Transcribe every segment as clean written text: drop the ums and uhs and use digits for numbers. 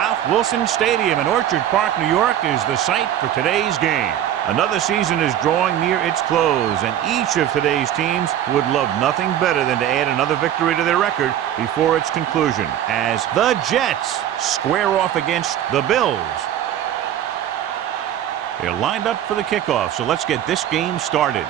Ralph Wilson Stadium in Orchard Park, New York is the site for today's game. Another season is drawing near its close, and each of today's teams would love nothing better than to add another victory to their record before its conclusion, as the Jets square off against the Bills. They're lined up for the kickoff, so let's get this game started.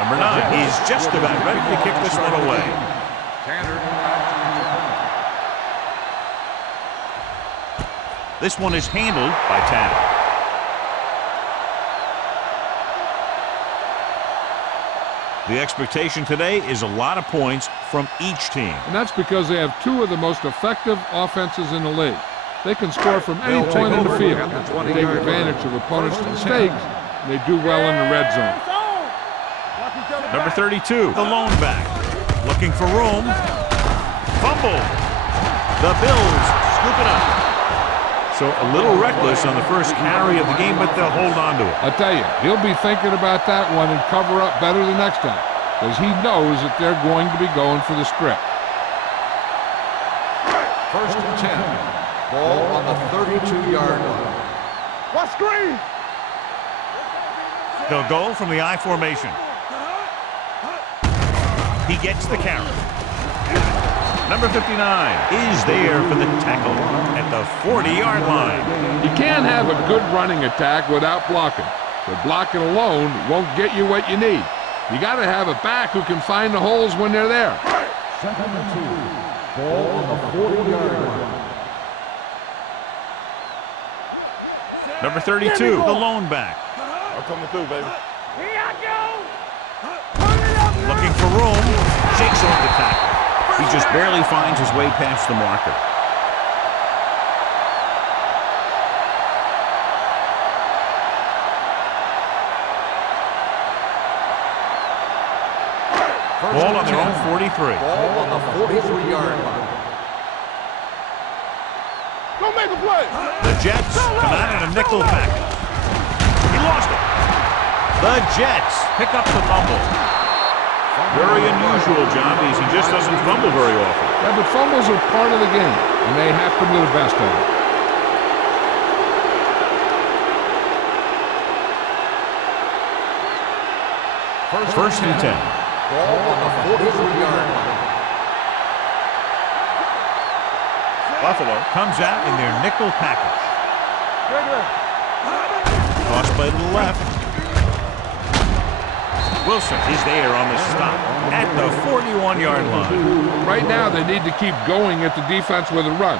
Number 9, he's just about ready to kick this one away. This one is handled by Tanner. The expectation today is a lot of points from each team. And that's because they have two of the most effective offenses in the league. They can score from any point in the field. They take advantage of opponents' mistakes, and they do well in the red zone. Number 32, the lone back. Looking for room. Fumble. The Bills scoop it up. So a little reckless on the first carry of the game, but they'll hold on to it. I'll tell you, he'll be thinking about that one and cover up better the next time, because he knows that they're going to be going for the strip. First and 10. Ball on the 32-yard line. What screen? They'll go from the I formation. He gets the carry. Number 59 is there for the tackle at the 40-yard line. You can't have a good running attack without blocking. But blocking alone won't get you what you need. You got to have a back who can find the holes when they're there. Second and 2. Ball on the 40-yard line. Number 32, the lone back. I'm coming through, baby. Here I go. Looking for room. Shakes off the tackle. He just barely finds his way past the marker. Ball on their own 43. Ball on the 43-yard line. Don't make a play. The Jets come out in a nickel package. He lost it. The Jets pick up the fumble. Very unusual, John, because he just doesn't fumble very often. Yeah, but fumbles are part of the game, and they happen to the best of them. First and 10. Ball on the 43-yard line. Buffalo comes out in their nickel package. Cross play to the left. Wilson is there on the stop at the 41-yard line. Right now, they need to keep going at the defense with a run.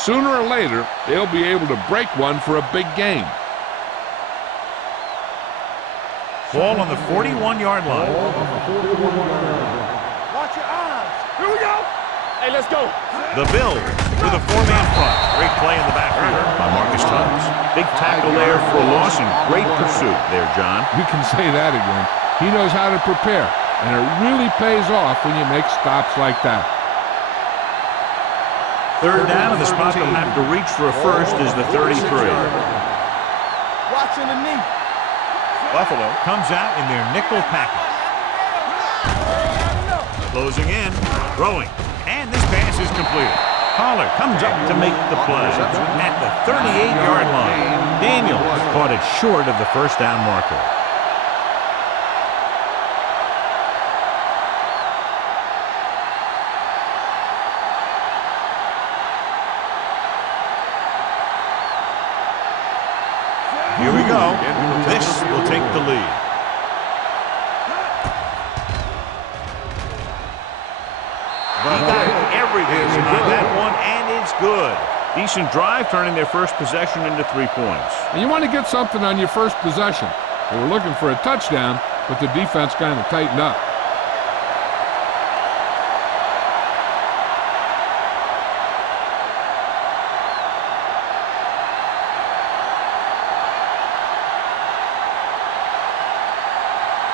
Sooner or later, they'll be able to break one for a big gain. Ball on the 41-yard line. Watch your eyes. Here we go. Hey, let's go. The Bills with a four-man front. Great play in the backfield by Marcus Thomas. Big tackle there for a loss and great pursuit there, John. You can say that again. He knows how to prepare, and it really pays off when you make stops like that. Third down, and the spot they'll have to reach for a first is the 33. Watching the knee. Buffalo comes out in their nickel package. Closing in, throwing, and this pass is completed. Pollard comes up to make the play at the 38-yard line. Daniels caught it short of the first down marker. Here we go. This will take the lead. He got everything on that one, and it's good. Decent drive, turning their first possession into 3 points. And you want to get something on your first possession. They were looking for a touchdown, but the defense kind of tightened up.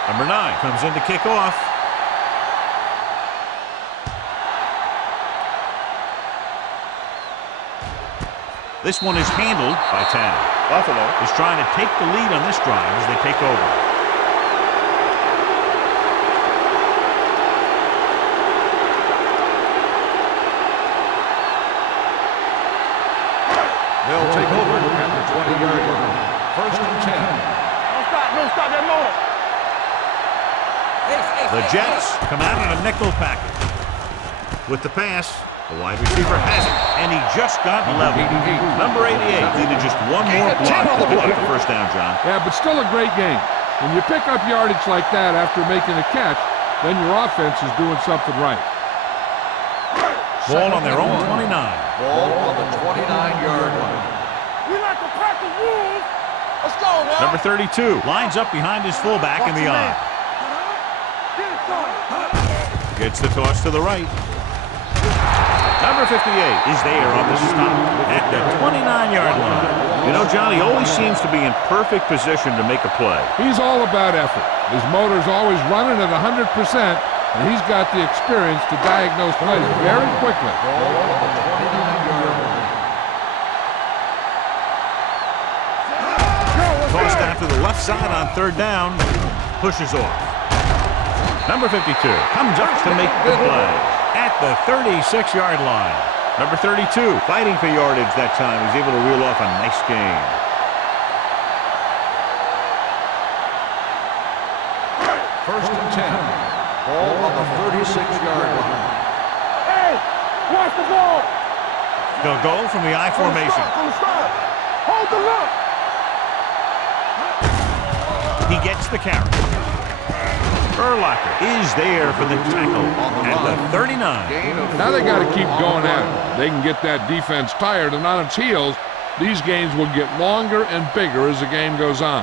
Number 9 comes in to kick off. This one is handled by Tanner. Buffalo Is trying to take the lead on this drive as they take over. They'll take over at the 20-yard line. First and 10. Don't stop that motor. The Jets come out in a nickel package. With the pass, the wide receiver has it, and he just got level. Number 88 needed just one more block to pick up the first down, John. Yeah, but still a great game. When you pick up yardage like that after making a catch, then your offense is doing something right. Ball on their own 29. Ball on the 29-yard line. We like to pack the wolves. Let's go, man. Number 32 lines up behind his fullback in the eye. Get it started. Gets the toss to the right. Number 58 is there on the stop at the 29-yard line. You know, John, he always seems to be in perfect position to make a play. He's all about effort. His motor's always running at 100%, and he's got the experience to diagnose plays very quickly. Ball on the 29-yard line. Tossed out to the left side on third down. Pushes off. Number 52 comes up to make the play at the 36-yard line. Number 32 fighting for yardage that time. He's able to reel off a nice gain. First and 10. Ball on the 36-yard line. Hey, watch the ball. They'll go from the I formation. From the start. Hold the look. He gets the carry. Urlacher is there for the tackle at the 39. Now they got to keep going at it. They can get that defense tired and on its heels. These games will get longer and bigger as the game goes on.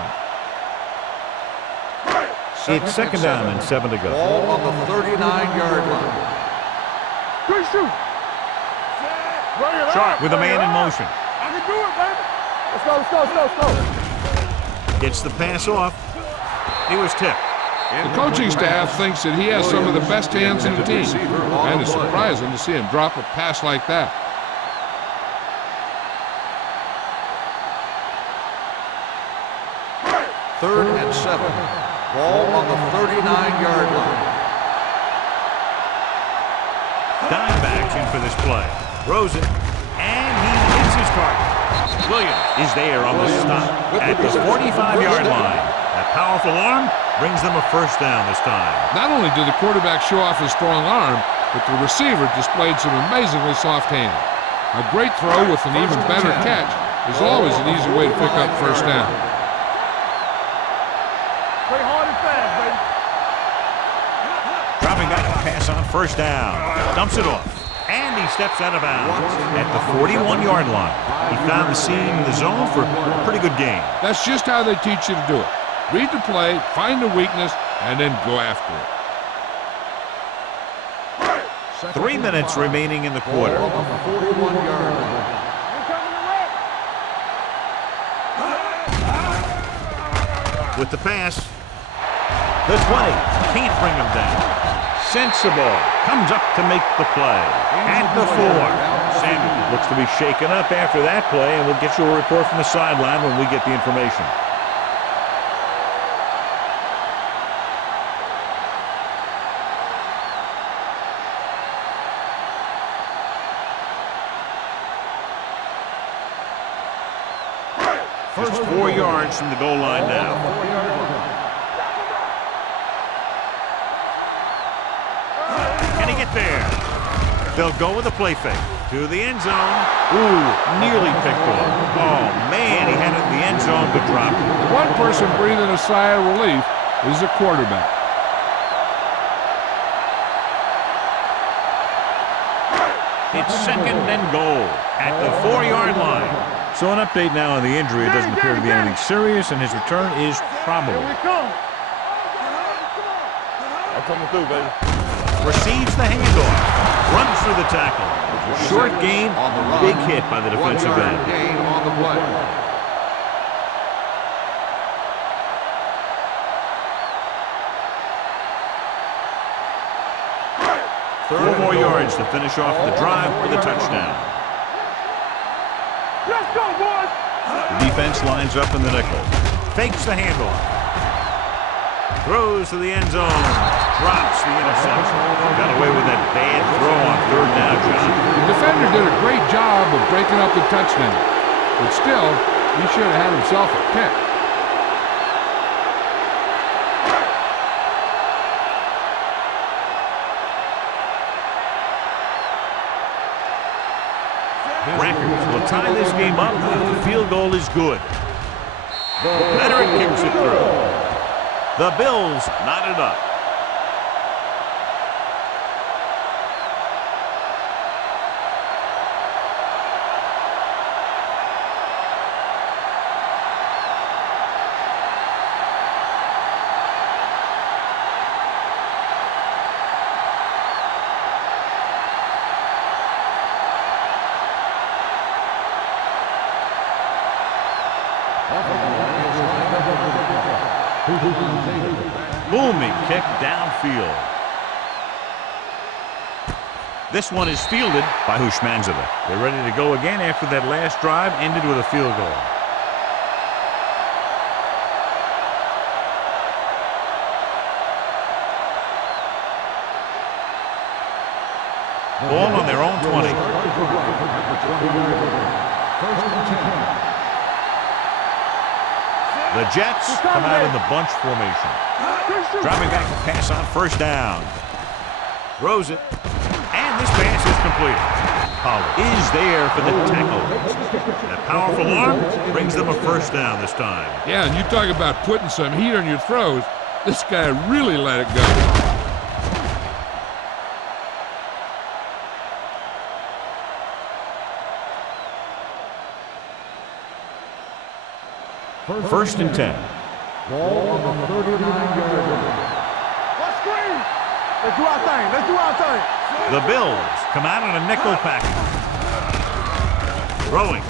It's second down and 7 to go. Ball on the 39-yard line. Good shoot. Bring it Sharp up, with a bring man it in up. motion. I can do it, baby. Let's go, let's go, let's go, let's go. Gets the pass off. He was tipped. The coaching staff thinks that he has some of the best hands in the team, and it's surprising to see him drop a pass like that. Third and 7. Ball on the 39-yard line. Dimebacks in for this play. Throws it, and he hits his target. Williams is there on the stop at the 45-yard line. That powerful arm brings them a first down this time. Not only did the quarterback show off his strong arm, but the receiver displayed some amazingly soft hands. A great throw with an even better catch is always an easy way to pick up first down. Play hard and fast, baby. Dropping back to pass on first down. Dumps it off. And he steps out of bounds at the 41-yard line. He found the seam in the zone for a pretty good gain. That's just how they teach you to do it. Read the play, find the weakness, and then go after it. 3 minutes remaining in the quarter. Ball on the 41-yard line. With the pass, the 20 can't bring him down. Sensible comes up to make the play at the 4. Samuel looks to be shaken up after that play, and we'll get you a report from the sideline when we get the information. First 4 yards from the goal line now. Can he get there? They'll go with a play fake to the end zone. Ooh, nearly picked off. Oh, man, he had it in the end zone but dropped it. The one person breathing a sigh of relief is the quarterback. It's second and goal at the 4-yard line. So an update now on the injury. It doesn't appear to be anything serious, and his return is probable. Here we come. I'm coming through, baby. Receives the handoff. Runs through the tackle. Short gain, big hit by the defensive 1 yard end. gain on the play. Four more yards to finish off the drive with a touchdown. Let's go, boys. The defense lines up in the nickel. Fakes the handoff. Throws to the end zone. Drops the interception. Got away with that bad throw on third down, John. The defender did a great job of breaking up the touchdown. But still, he should have had himself a pick. Rackers will tie this game up if the field goal is good. Leonard kicks it through. The Bills knot it up. Booming kick downfield. This one is fielded by Hushmanzadeh. They're ready to go again after that last drive ended with a field goal. Ball on their own 20. The Jets come out in the bunch formation. Dropping back to pass on first down. Throws it. And this pass is completed. Pollard is there for the tackle. That powerful arm brings them a first down this time. Yeah, and you talk about putting some heat on your throws. This guy really let it go. First and 10. Ball on the 39-yard line. Let's screen. Let's do our thing. Let's do our thing. The Bills come out in a nickel package. Throwing.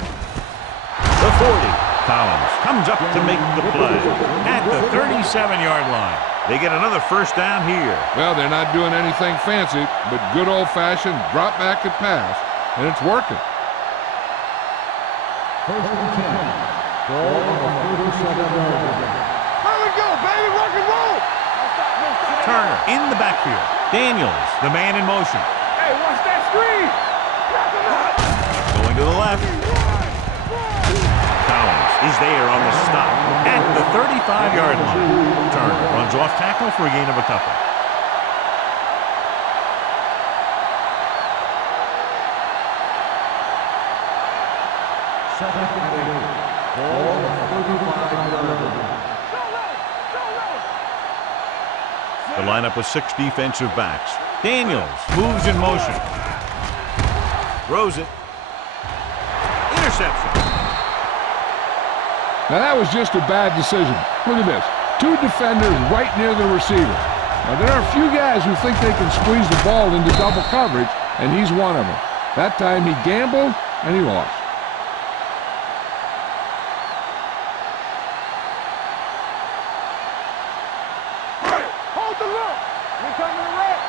The 40. Collins comes up to make the play at the 37-yard line. They get another first down here. Well, they're not doing anything fancy, but good old-fashioned drop back and pass, and it's working. First and 10. Ball on the 37-yard line. Here we go, baby. Rock and roll. Turner in the backfield. Daniels, the man in motion. Hey, watch that screen. Going to the left. Collins is there on the stop at the 35-yard line. Turner runs off tackle for a gain of a couple. Second and 8. Ball on the 35-yard line. The lineup with 6 defensive backs. Daniels moves in motion. Throws it. Interception. Now, that was just a bad decision. Look at this. 2 defenders right near the receiver. Now, there are a few guys who think they can squeeze the ball into double coverage, and he's one of them. That time he gambled, and he lost. Hold the look. We coming to red.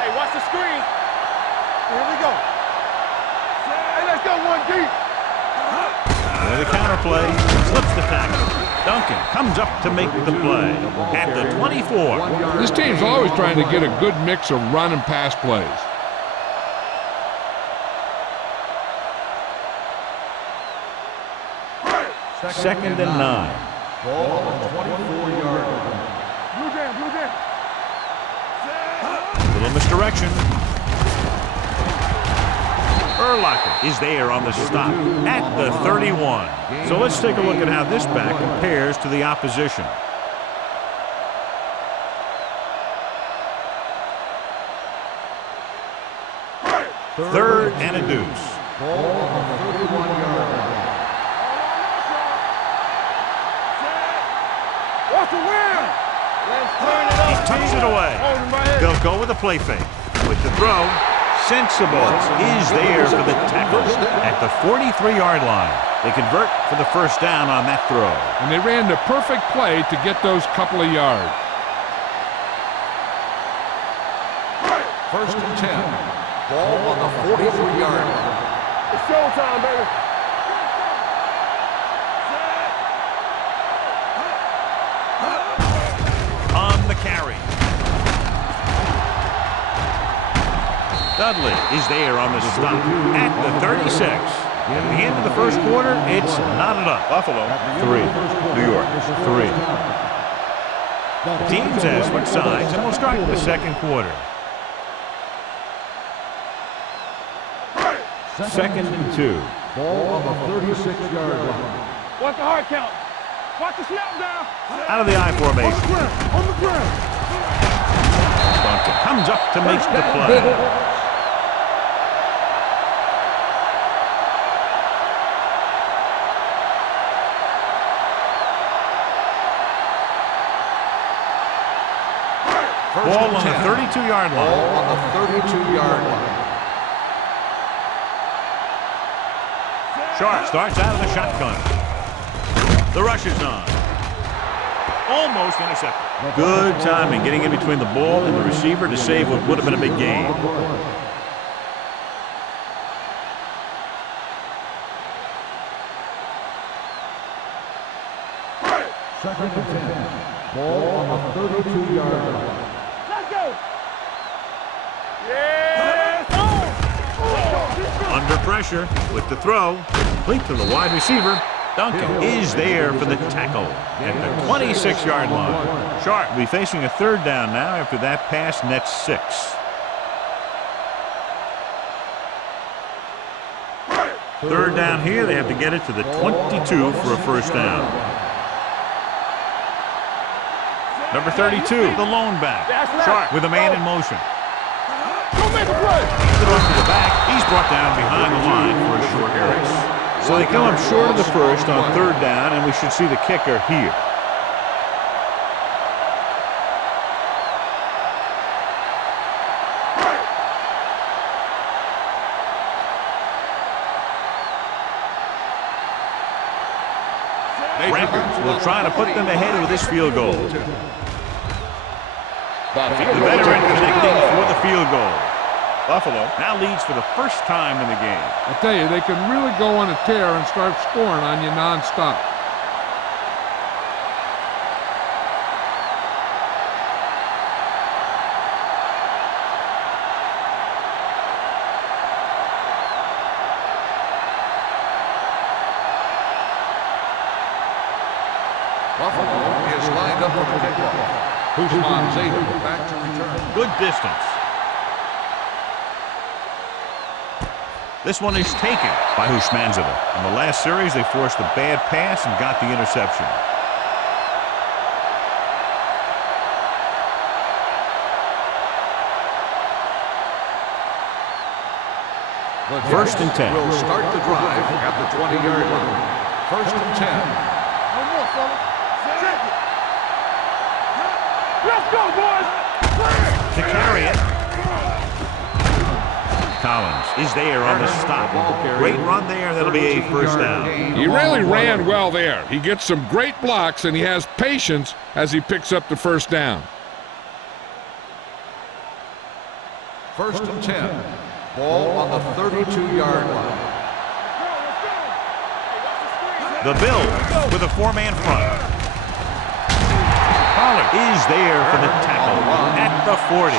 Hey, watch the screen. Here we go. Hey, let's go one deep. With the counter play, slips the tackle. Duncan comes up to make the play at the 24. This team's always trying to get a good mix of run and pass plays. Second and 9. Ball on the 24-yard line. Blue jam, blue jam. Little misdirection. Urlacher is there on the stop at the 31. So let's take a look at how this back compares to the opposition. Third and a deuce. Ball on the 31-yard line. What's the win? Let's turn it He up. tucks it away. Hold him right here. They'll go with a play fake. With the throw, Sensible is there for the tackle at the 43-yard line. They convert for the first down on that throw. And they ran the perfect play to get those couple of yards. First and 10. Ball on the 43-yard line. It's showtime, baby. Dudley is there on the stop at the 36. At the end of the first quarter, it's not enough. Buffalo 3, New York 3. The teams have switched sides, and we'll start the second quarter. Second and 2. Ball on the 36-yard line. Watch the hard count. Watch the snap down. Out of the I formation. On the ground. Duncan comes up to make the play. Ball on the 32-yard line. Ball on the 32-yard line. Sharp starts out of the shotgun. The rush is on. Almost intercepted. Good timing getting in between the ball and the receiver to save what would have been a big gain. Second and 10. Ball on the 32-yard line. Let's go. Yes. Under pressure with the throw. Complete to the wide receiver. Duncan is there for the tackle at the 26-yard line. Sharp will be facing a third down now after that pass nets 6. Third down here. They have to get it to the 22 for a first down. Number 32, the lone back. Sharp with a man in motion. Go make a play. It off to the back. He's brought down behind the line for a short area. So they come up short of the first on third down, and we should see the kicker here. Rankers will try to put them ahead with this field goal. The veteran connecting for the field goal. Buffalo now leads for the first time in the game. I tell you, they can really go on a tear and start scoring on you nonstop. Buffalo is lined up for the kickoff. Hushman Zayden back to return. Good distance. This one is taken by Hushmanzada. In the last series, they forced a bad pass and got the interception. First and 10. Will start the drive at the 20-yard line. First and 10. One more, fella. Check it. Let's go, boys. To carry it. Collins is there on the stop. Great run there. That'll be a first down. He really ran well there. He gets some great blocks, and he has patience as he picks up the first down. First and 10. Ball on the 32-yard line. The Bills with a 4-man front. Pollard is there for the tackle at the 40.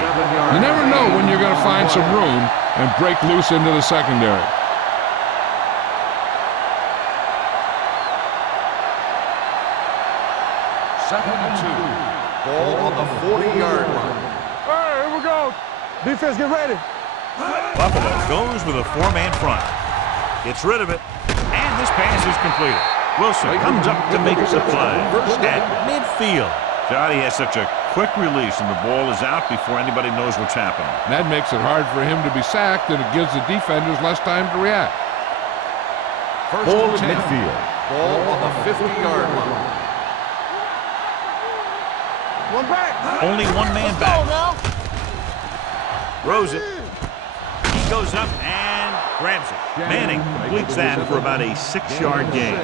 You never know when you're going to find some room and break loose into the secondary. Second and 2. Ball on the 40-yard line. All right, here we go. Defense, get ready. Buffalo goes with a 4-man front. Gets rid of it, and this pass is completed. Wilson comes up to make the play at midfield. Johnny has such a quick release, and the ball is out before anybody knows what's happening. That makes it hard for him to be sacked, and it gives the defenders less time to react. First Ball and at 10. midfield. Ball on the 50-yard line. One back. Only one man Let's go back. now. Throws it. He goes up and grabs it. Manning completes that for about a 6-yard gain.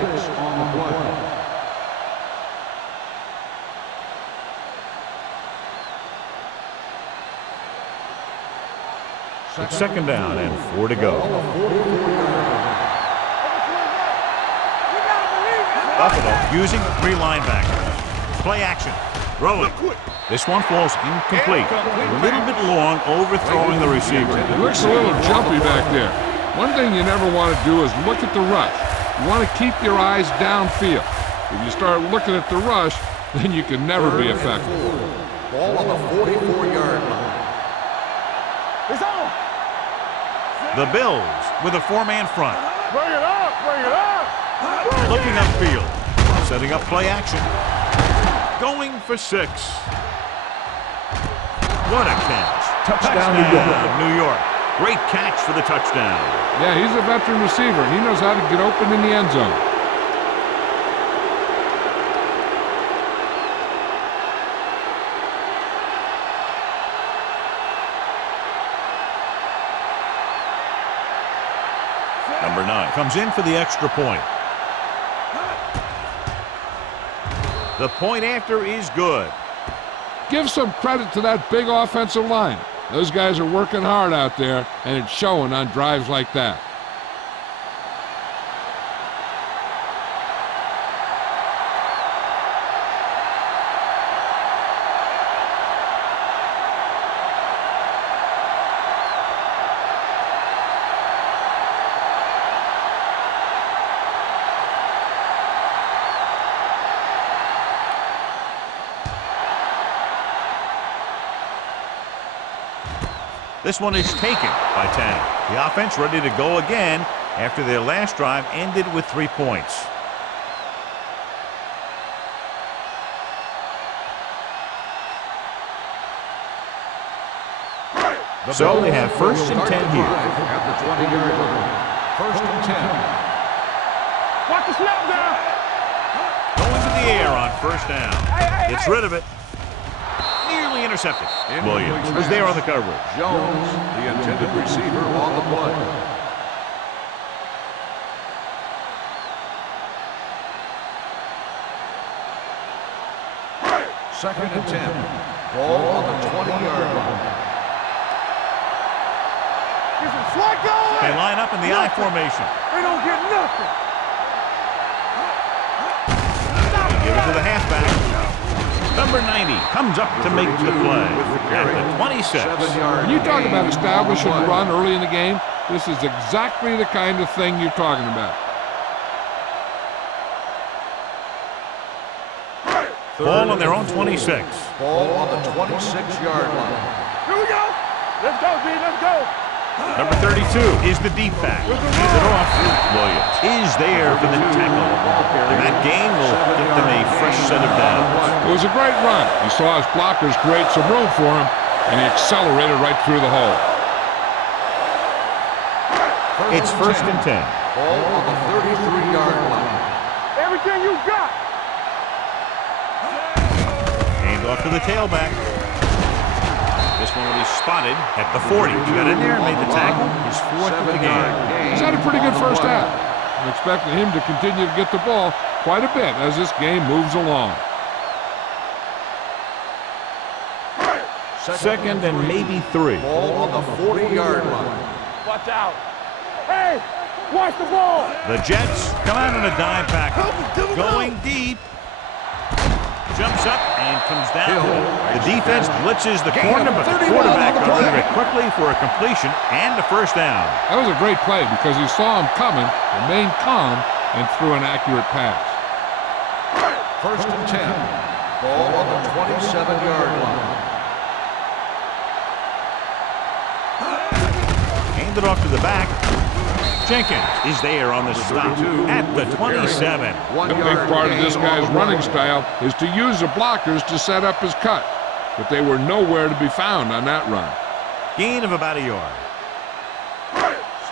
It's second down and 4 to go. Buffalo using 3 linebackers. Play action. Throwing. This one falls incomplete. A little bit long, overthrowing the receiver. It looks a little jumpy back there. One thing you never want to do is look at the rush. You want to keep your eyes downfield. If you start looking at the rush, then you can never be effective. Ball on the 44-yard line. It's on. The Bills with a four-man front. Bring it up. Bring it up. Looking upfield. Setting up play action. Going for 6. What a catch. Touchdown, New York. Great catch for the touchdown. Yeah, he's a veteran receiver. He knows how to get open in the end zone. Number 9 comes in for the extra point. The point after is good. Give some credit to that big offensive line. Those guys are working hard out there, and it's showing on drives like that. This one is taken by Tanner. The offense ready to go again after their last drive ended with 3 points. So they have 1st and 10 here. At the 20-yard line. 1st and 10. Watch the snap down. Going to the air on 1st down. Gets rid of it. Nearly intercepted. Williams was there on the coverage. Jones, the intended receiver, on the play. Second and 10. Ball on the 20-yard line. Get some slack going. They line up in the I formation. They don't get nothing. Give it to the halfback. Number 90 comes up to make the play at the 26. When you talk about establishing a run early in the game, this is exactly the kind of thing you're talking about. Ball on their own 26. Ball on the 26-yard line. Here we go. Let's go, D. Let's go. Number 32 is the deep back. Gives it off. Williams is there for the tackle. And that gain will get them a fresh set of downs. It was a great run. He saw his blockers create some room for him, and he accelerated right through the hole. It's 1st and 10. Ball on the 33-yard line. Everything you got. Hand off to the tailback. This one will be spotted at the 40. He got in there and made the tackle. His 4th of the game. He's had a pretty good first half. I'm expecting him to continue to get the ball quite a bit as this game moves along. Second and maybe 3. Ball on the 40-yard line. Watch out. Hey, watch the ball. The Jets come out on a dime package. Going deep. Jumps up and comes down. The defense blitzes the corner, but the quarterback comes in quickly for a completion and a 1st down. That was a great play because he saw him coming, remained calm, and threw an accurate pass. 1st and 10. Ball on the 27-yard line. Hand it off to the back. Jenkins is there on the stop at the 27. A big part of this guy's running style is to use the blockers to set up his cut, but they were nowhere to be found on that run. Gain of about a yard.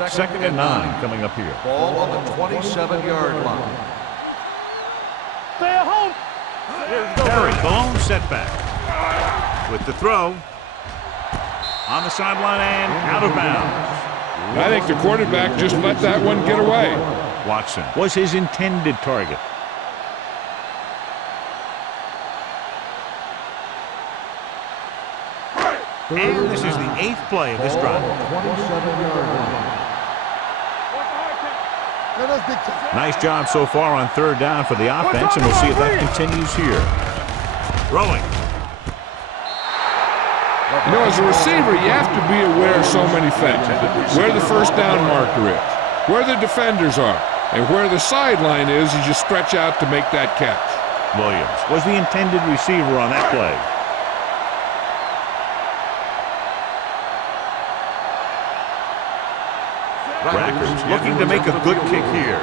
Second and 9 coming up here. Ball on the 27-yard line. Stay at home. Terry, the lone setback. With the throw. On the sideline and out of bounds. I think the quarterback just let that one get away. Watson was his intended target. And this is the 8th play of this drive. Nice job so far on 3rd down for the offense, and we'll see if that continues here. Throwing. You know, as a receiver, you have to be aware of so many things. Where the first down marker is, where the defenders are, and where the sideline is as you stretch out to make that catch. Williams was the intended receiver on that play. Rackers looking to make a good kick here.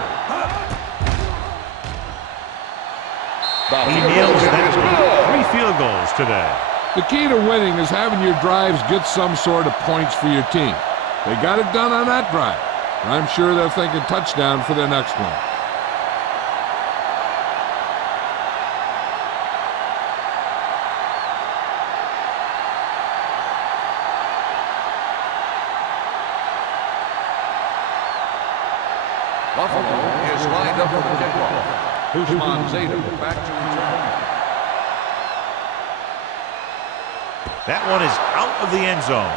He nails that. 3 field goals today. The key to winning is having your drives get some sort of points for your team. They got it done on that drive. And I'm sure they're thinking touchdown for their next one. Buffalo is lined up for the kickoff. Usman back to return. That one is out of the end zone.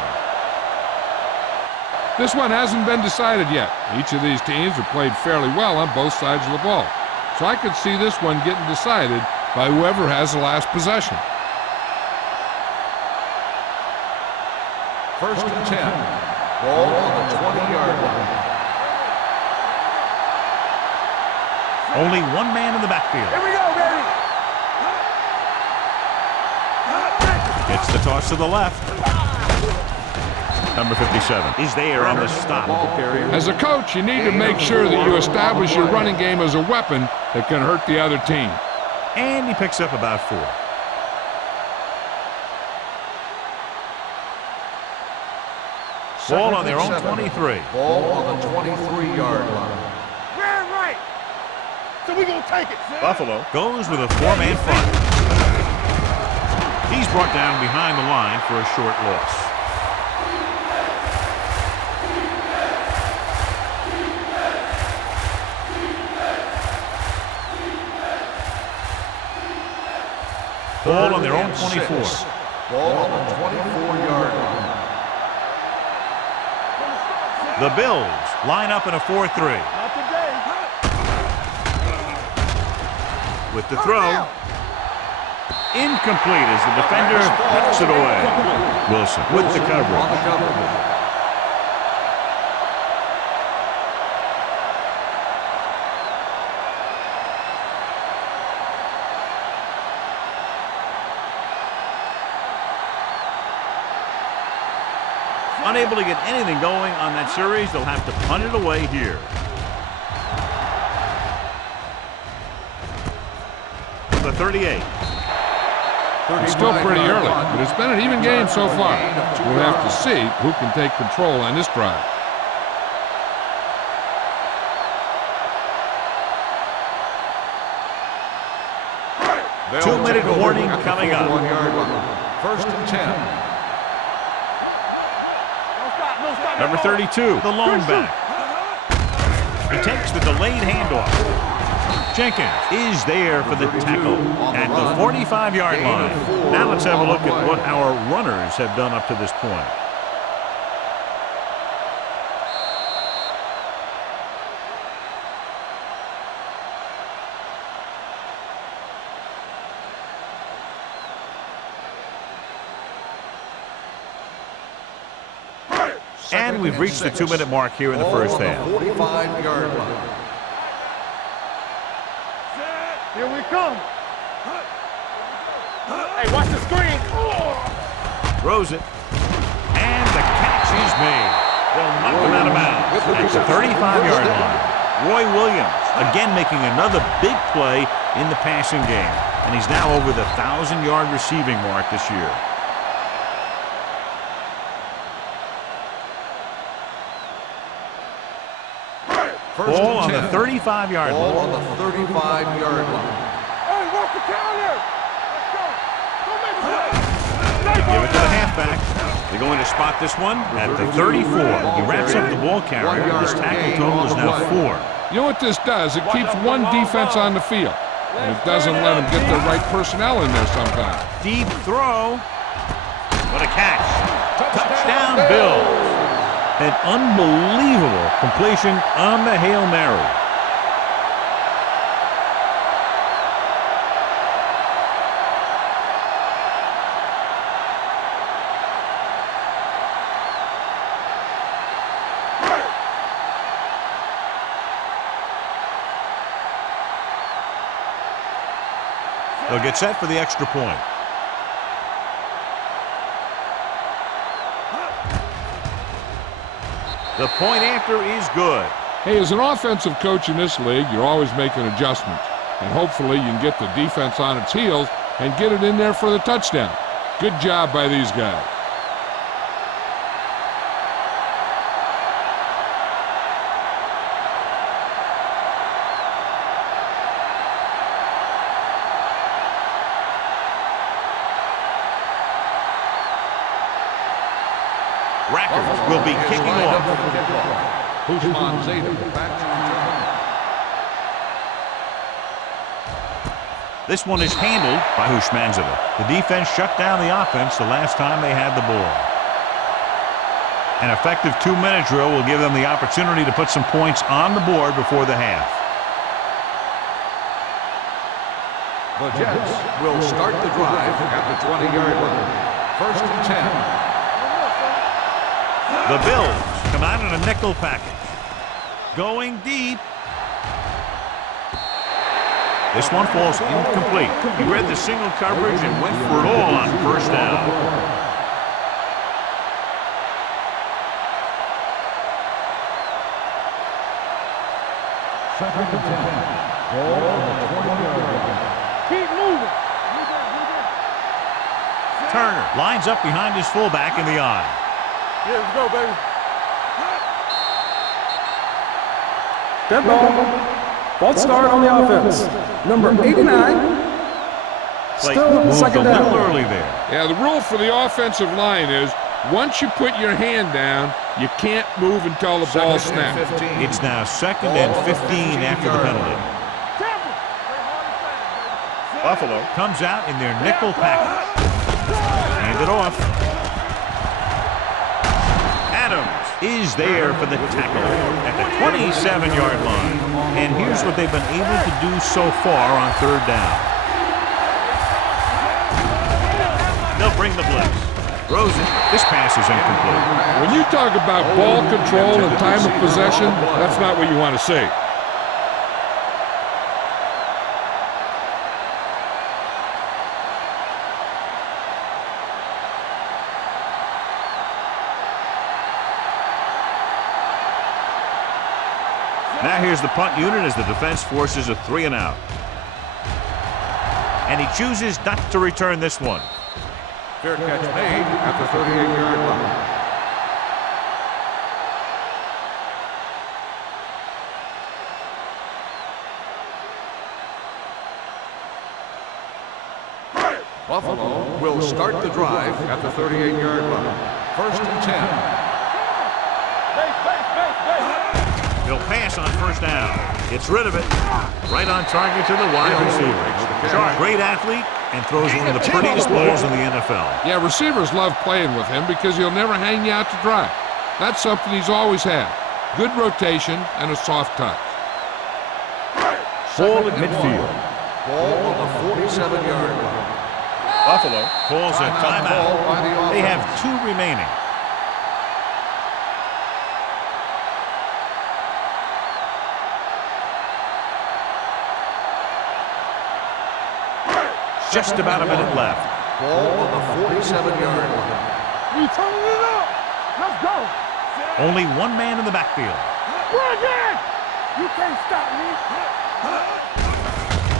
This one hasn't been decided yet. Each of these teams have played fairly well on both sides of the ball. So I could see this one getting decided by whoever has the last possession. First and 10. Ball on the 20-yard line. Only one man in the backfield. Here we go, baby. It's the toss to the left. Number 57 is there on the stop. As a coach, you need to make sure that you establish your running game as a weapon that can hurt the other team. And he picks up about 4. Ball on their own 23. Ball on the 23-yard line. We're right. So we're going to take it. Buffalo goes with a 4-man front. He's brought down behind the line for a short loss. Ball on their own 24. Ball on the 24-yard line. The Bills line up in a 4-3. Not today. With the throw. Incomplete as the defender knocks it away. Wilson with the coverage. On the coverage. Unable to get anything going on that series, they'll have to punt it away here. The 38. It's still pretty early, but it's been an even game so far. We'll have to see who can take control on this drive. Two-minute warning coming up. 1-yard line. First and 10. Number 32, the lone back. He takes the delayed handoff. Jenkins is there for the tackle at the 45-yard line. Now let's have a look at what our runners have done up to this point. And we've reached the 2-minute mark here in the first half. 45-yard line. Here we come. Hey, watch the screen. Throws it. And the catch is made. They'll knock him out of bounds at the 35-yard line. Roy Williams again making another big play in the passing game. And he's now over the 1,000-yard receiving mark this year. Ball on the 35-yard line. Ball on the 35-yard line. Hey, walk the counter. Let's go. Go make a play. Give it to the halfback. They're going to spot this one at the 34. He wraps up the ball carrier. His tackle total is now 4. You know what this does? It keeps one defense on the field, and it doesn't let them get the right personnel in there sometimes. Deep throw. What a catch. Touchdown, Bills. An unbelievable completion on the Hail Mary. They'll get set for the extra point. The point after is good. Hey, as an offensive coach in this league, you're always making adjustments. And hopefully you can get the defense on its heels and get it in there for the touchdown. Good job by these guys. Rackers will be kicking off. Back to return. This one is handled by Hushmanzada. The defense shut down the offense the last time they had the ball. An effective 2-minute drill will give them the opportunity to put some points on the board before the half. The Jets will start the drive at the 20-yard line. 1st and 10. The Bills come out in a nickel package. Going deep. This one falls incomplete. He read the single coverage and went for it all on 1st down. Keep moving. Turner lines up behind his fullback in the eye. Yeah, let's go, baby. Dead ball. False start on the offense. Number 89. Play Still moved a second little down. early there. Yeah, the rule for the offensive line is once you put your hand down, you can't move until the ball snaps. It's now 2nd and 15 after the penalty. Buffalo comes out in their nickel package. Hand it off. Adams is there for the tackle at the 27-yard line. And here's what they've been able to do so far on 3rd down. They'll bring the blitz. Throws it. This pass is incomplete. When you talk about ball control and time of possession, that's not what you want to see. Now here's the punt unit as the defense forces a 3-and-out. And he chooses not to return this one. Fair catch made at the 38-yard line. Buffalo will start the drive at the 38-yard line. 1st and 10. He'll pass on 1st down. Gets rid of it. Right on target to the wide receiver. Sharp, great athlete, and throws one of the prettiest balls in the NFL. Yeah, receivers love playing with him because he'll never hang you out to dry. That's something he's always had. Good rotation and a soft touch. Ball at midfield. Ball on the 47-yard line. Buffalo calls a timeout. They have 2 remaining. Just about a minute left. Ball on the 47-yard line. We turning it up. Let's go. Only 1 man in the backfield. Run again. You can't stop me.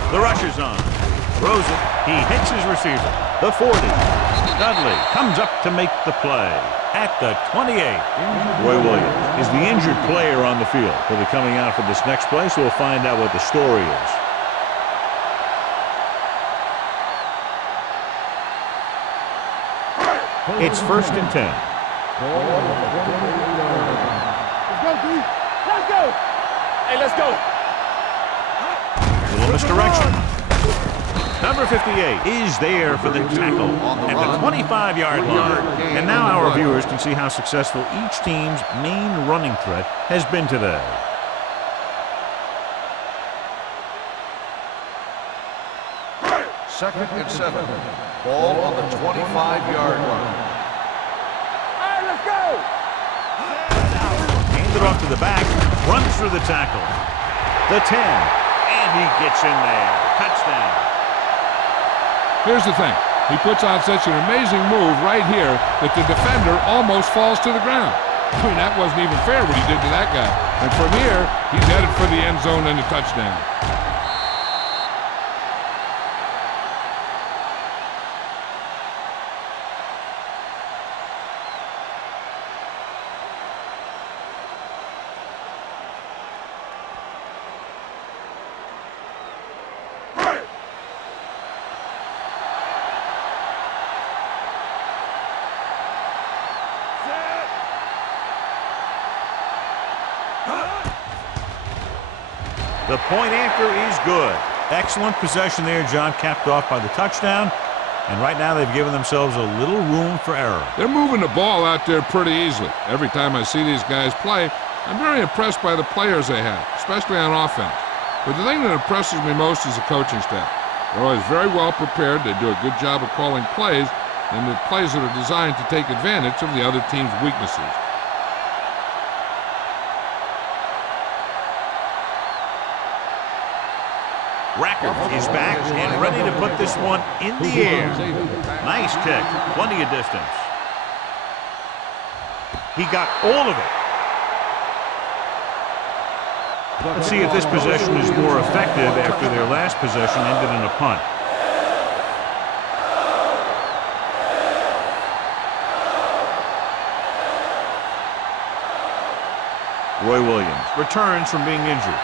The rush is on. Throws it. He hits his receiver. The 40. Dudley comes up to make the play. At the 28. Roy Williams is the injured player on the field. He'll be coming out for this next play, so we'll find out what the story is. It's 1st and 10. Let's go, D. Let's go. Hey, let's go. Little misdirection. Number 58 is there for the tackle at the 25-yard line. And now our viewers can see how successful each team's main running threat has been today. Second and 7. Ball on the 25-yard line. All right, let's go. Handed off to the back, runs through the tackle. The 10, and he gets in there. Touchdown. Here's the thing. He puts on such an amazing move right here that the defender almost falls to the ground. I mean, that wasn't even fair what he did to that guy. And from here, he's headed for the end zone and a touchdown. The point after is good. Excellent possession there, John, capped off by the touchdown. And right now they've given themselves a little room for error. They're moving the ball out there pretty easily. Every time I see these guys play, I'm very impressed by the players they have, especially on offense. But the thing that impresses me most is the coaching staff. They're always very well prepared. They do a good job of calling plays, and the plays that are designed to take advantage of the other team's weaknesses. Racker is back and ready to put this one in the air. Nice kick. Plenty of distance. He got all of it. Let's see if this possession is more effective after their last possession ended in a punt. Roy Williams returns from being injured.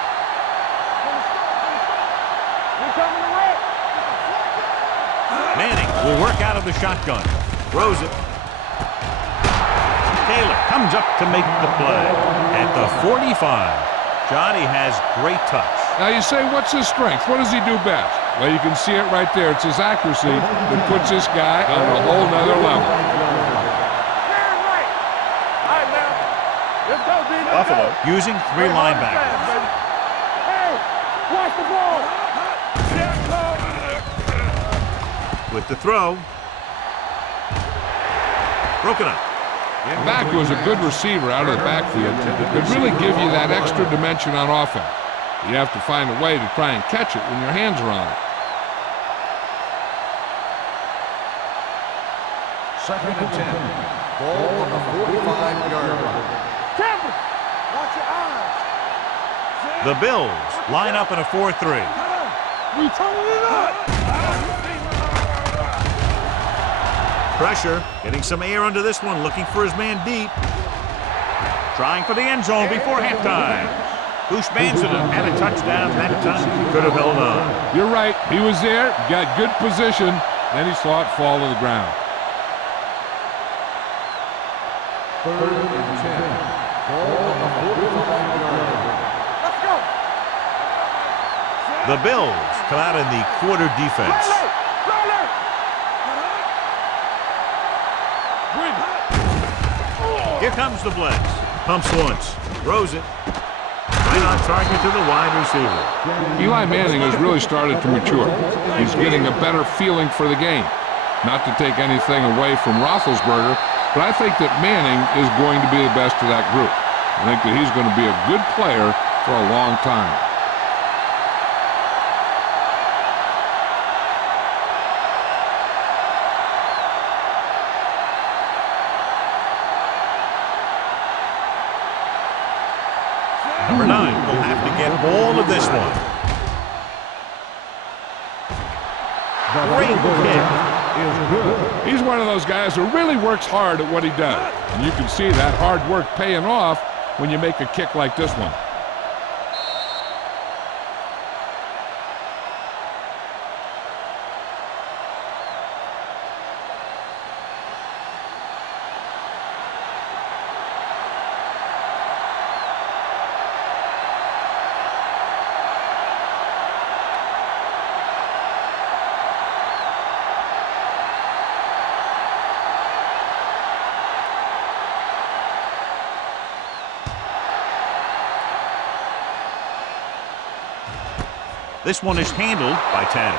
Manning will work out of the shotgun. Throws it. Taylor comes up to make the play. At the 45, Johnny has great touch. Now you say, what's his strength? What does he do best? Well, you can see it right there. It's his accuracy that puts this guy on a whole nother level. Buffalo using 3 linebackers. Hey, watch the ball. With the throw. Broken up. Back was a good receiver out of the backfield that could really give you that extra dimension on offense. You have to find a way to try and catch it when your hands are on it. Second and 10. Ball on the 45-yard line. Campbell, watch your eyes. The Bills line up in a 4-3. We turning it up. Pressure, getting some air under this one, looking for his man deep. Trying for the end zone before halftime. Bush Manson had a touchdown that time. He could have held on. You're right. He was there, got good position, then he saw it fall to the ground. Third and 10. Ball on the 45-yard line. Let's go. The Bills come out in the quarter defense. Here comes the blitz. Pumps once. Throws it. Right on target to the wide receiver. Eli Manning has really started to mature. He's getting a better feeling for the game. Not to take anything away from Roethlisberger, but I think that Manning is going to be the best of that group. I think that he's going to be a good player for a long time. Number 9 will have to get all of this one. Great kick. He's one of those guys who really works hard at what he does. And you can see that hard work paying off when you make a kick like this one. This one is handled by Tanner.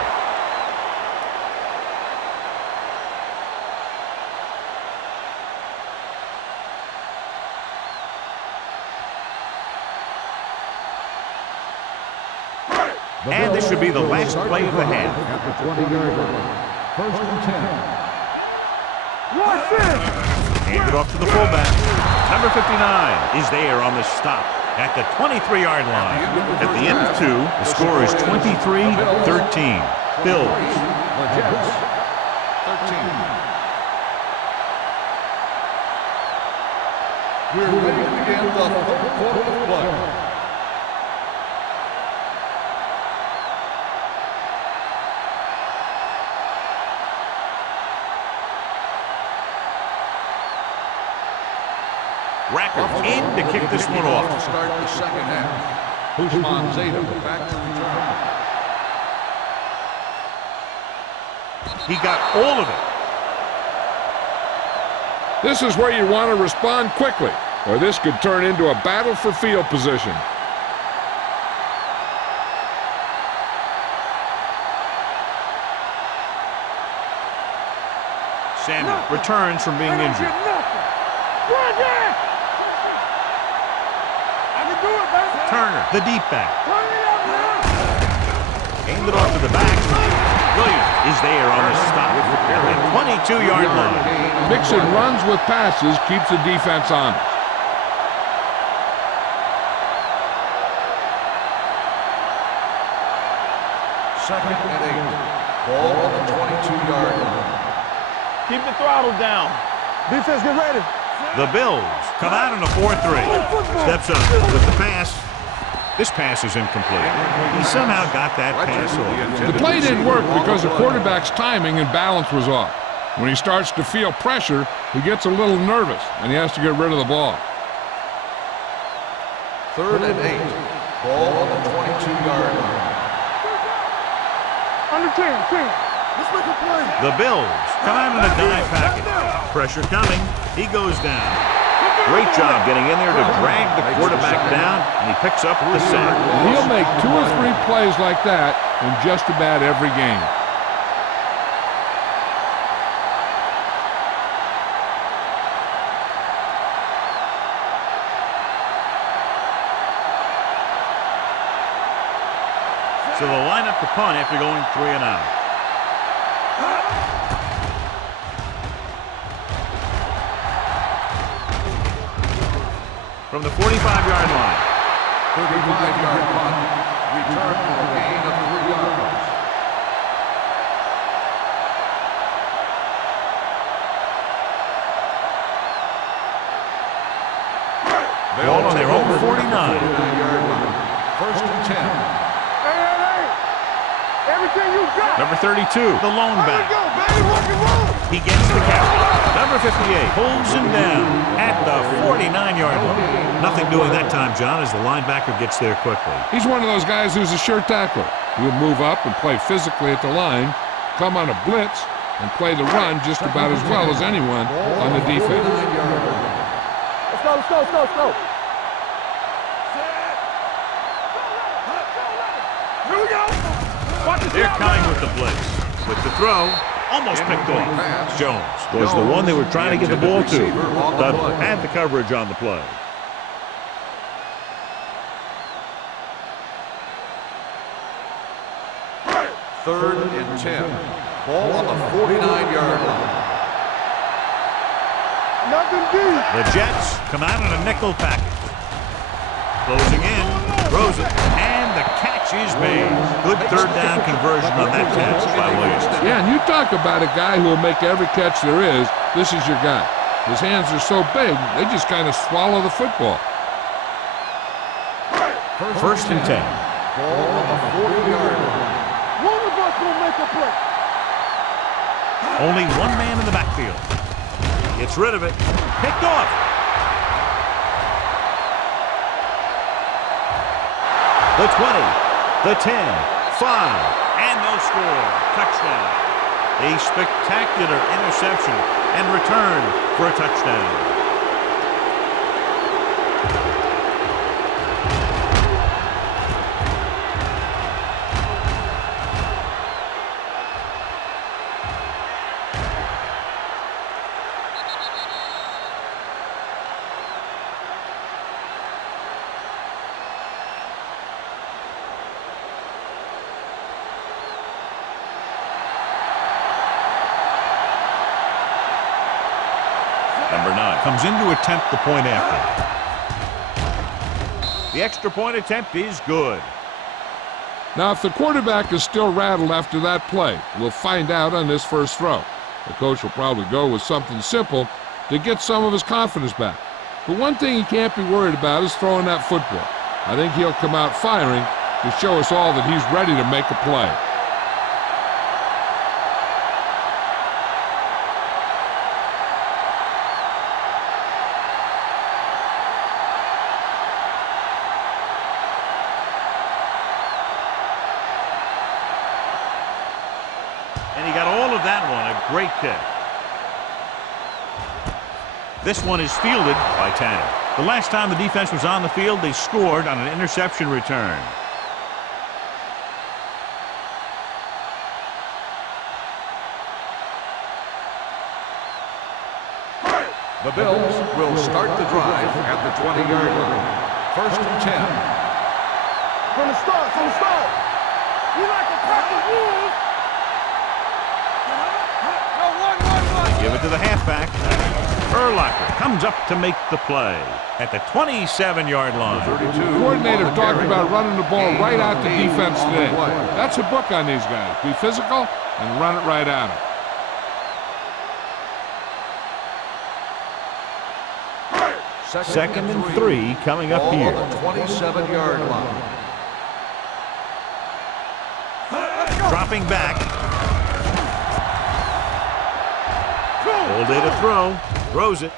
And this should be the last play of the half. At the 20-yard line. First and 10. Watch this. Hand it off to the fullback. Number 59 is there on the stop at the 23-yard line. At the end of 2, the score is 23-13. Bills. The Jets. 13. We're ready to begin the third quarter of play. Rackers in to kick this one off. To start the second half. Usman Zeta back to return. He got all of it. This is where you want to respond quickly, or this could turn into a battle for field position. Samuel returns from being injured. Turner, the deep back. Aimed it off to the back. Williams is there on the stop at the 22-yard line. Mixing runs with passes keeps the defense honest. Second and 8. Ball on the 22-yard line. Keep the throttle down. Defense, get ready. The Bills come out in a 4-3. Steps up with the pass. This pass is incomplete. He somehow got that pass off. The play didn't work because the quarterback's timing and balance was off. When he starts to feel pressure, he gets a little nervous, and he has to get rid of the ball. Third and 8. Ball on the 22-yard line. Under 10. Let's make a play. The Bills come out in a dive package. Pressure coming. He goes down. Great job getting in there to drag the quarterback down, and he picks up the sack. He'll make 2 or 3 plays like that in just about every game. So they'll line up the punt after going 3 and out. From the 45-yard line. 35-yard punt. Return for a gain of 3 yards. Ball on their own 49. 49-yard line. First and 10. Hey. Everything you got. Number 32, the lone back. Go, baby. Rock and roll. He gets the catch. Number 58 pulls him down at the 49-yard line. Nothing doing that time, John, as the linebacker gets there quickly. He's one of those guys who's a sure tackler. He'll move up and play physically at the line, come on a blitz, and play the run just about as well as anyone on the defense. Let's go. Here we go. Watch the They're coming with the blitz. With the throw, almost picked off. Jones was the one they were trying to get the ball to, but had the coverage on the play. Third and 10. Ball on the 49-yard line. Nothing deep. The Jets come out in a nickel package. Closing in, throws it, and the catch is made. Good third down conversion on that catch by Williams. Yeah, and you talk about a guy who will make every catch there is. This is your guy. His hands are so big, they just kind of swallow the football. First and 10. Ball on the 40-yard line. One of us will make a play. Only one man in the backfield. Gets rid of it. Picked off. The 20, the 10, 5, and they'll score. Touchdown. A spectacular interception and return for a touchdown. Number 9 comes in to attempt the point after. The extra point attempt is good. Now, if the quarterback is still rattled after that play, we'll find out on this first throw. The coach will probably go with something simple to get some of his confidence back. But one thing he can't be worried about is throwing that football. I think he'll come out firing to show us all that he's ready to make a play. And he got all of that one. A great catch. This one is fielded by Tanner. The last time the defense was on the field, they scored on an interception return. The Bills will start the drive at the 20-yard line. First and 10. From the start. We like a pack of wolves. They give it to the halfback. Urlacher comes up to make the play at the 27-yard line. The coordinator talked about running the ball right out the defense today. That's a book on these guys. Be physical and run it right at them. Second and 3 coming up here. On the 27-yard line. Dropping back. All day to throw. Throws it.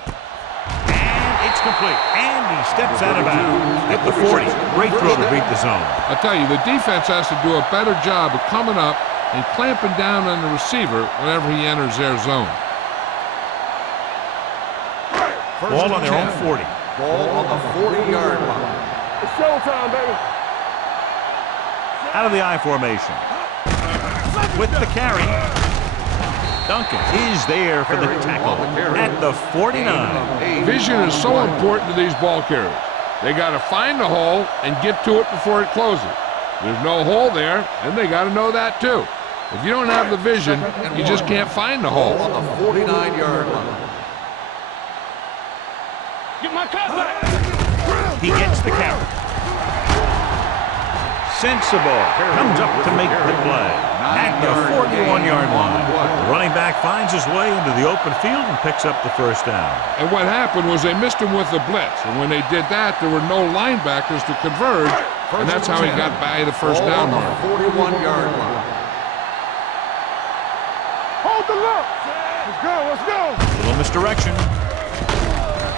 And it's complete. And he steps out of bounds at the 40. Great throw to beat the zone. I tell you, the defense has to do a better job of coming up and clamping down on the receiver whenever he enters their zone. Ball on their own 40. Ball on the 40-yard line. It's showtime, baby. Out of the I formation. With the carry. Duncan is there for the tackle at the 49. Vision is so important to these ball carriers. They got to find the hole and get to it before it closes. There's no hole there, and they got to know that too. If you don't have the vision, you just can't find the hole. Ball on the 49-yard line. Get my cut back. He gets the carry. Sensible comes up to make the play at the 41-yard line. The running back finds his way into the open field and picks up the first down. And what happened was they missed him with the blitz. And when they did that, there were no linebackers to converge. And that's how he got by the first down mark. 41-yard line. Hold the look. Let's go. Little misdirection.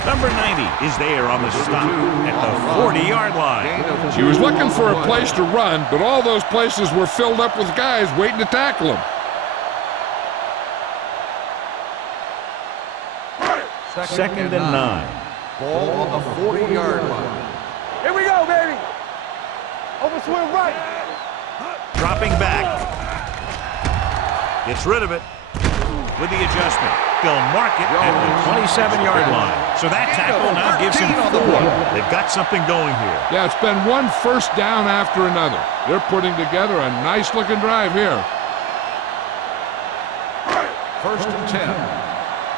Number 90 is there on the stop at the 40-yard line. He was looking for a place to run, but all those places were filled up with guys waiting to tackle him. Second and 9. Ball on the 40-yard line. Here we go, baby. Over swing right. Dropping back. Gets rid of it with the adjustment. They'll mark it at the 27-yard line. So that tackle now gives him 4. They've got something going here. Yeah, it's been one first down after another. They're putting together a nice-looking drive here. First and 10.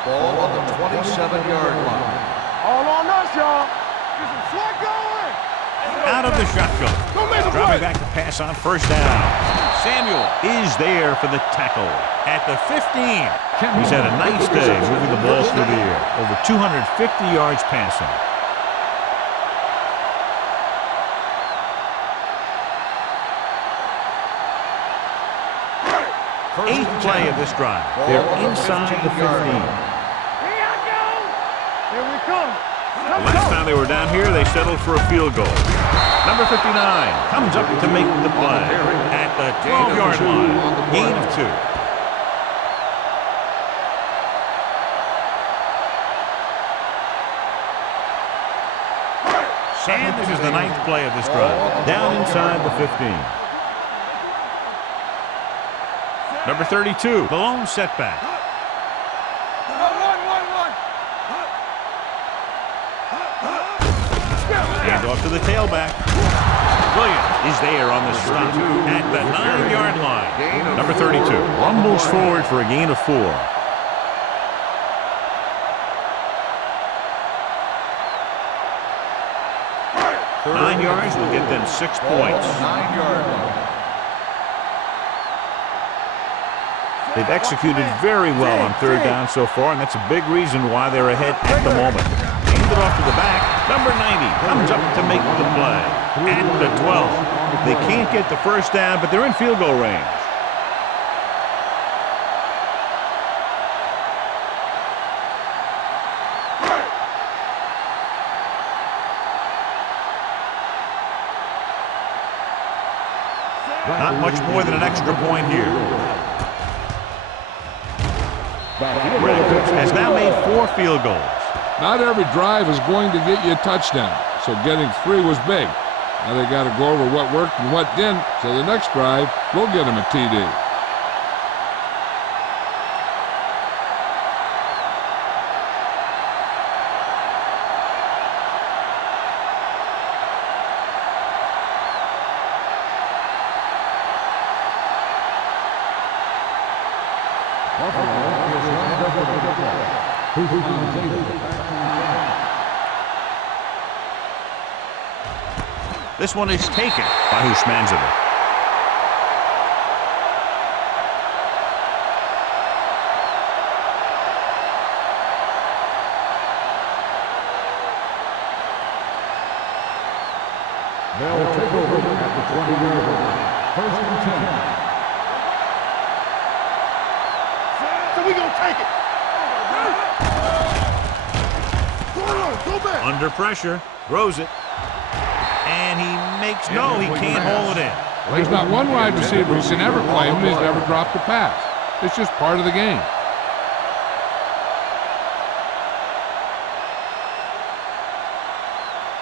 Ball on the 27-yard line. All on us, y'all. Get some sweat going. Out of the shotgun. Dropping back to pass on first down. Samuel is there for the tackle at the 15. He's had a nice day moving the ball through the air. Over 250 yards passing. Eighth play of this drive. They're inside the 15. Here I go. Here we come. Last time they were down here, they settled for a field goal. Number 59 comes up to make the play at the 12-yard line. Gain of 2. And this is the 9th play of this drive. Down inside the 15. Number 32, the lone setback. Hand off to the tailback. Williams is there on the stop at the 9-yard line. Number 32 rumbles forward for a gain of 4. 9 yards will get them 6 points. 9-yard line. They've executed very well on third down so far, and that's a big reason why they're ahead at the moment. Hand it off to the back. Number 90 comes up to make the play. At the 12. They can't get the first down, but they're in field goal range. Not much more than an extra point here. Has now made 4 field goals. Not every drive is going to get you a touchdown, so getting 3 was big. Now they got to go over what worked and what didn't, so the next drive will get them a TD. This one is taken by Hushmanzovic. They'll take over at the 20-yard line. First and 10. So we gonna take it. Go back. Under pressure, throws it. And he makes, no, he can't hold it in. There's not one wide receiver who can ever claim he's never dropped a pass. It's just part of the game.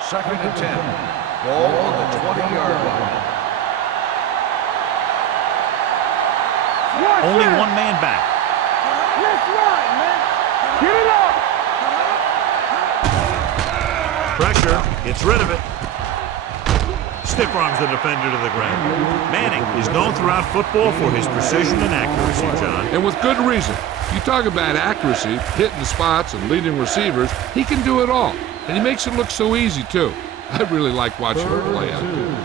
Second and 10. Ball on the 20-yard line. Only one man back. Let's run, man. Get it up. Pressure, gets rid of it. Stiff arms the defender to the ground. Manning is known throughout football for his precision and accuracy, John. And with good reason. You talk about accuracy, hitting spots, and leading receivers, he can do it all. And he makes it look so easy, too. I really like watching him play out.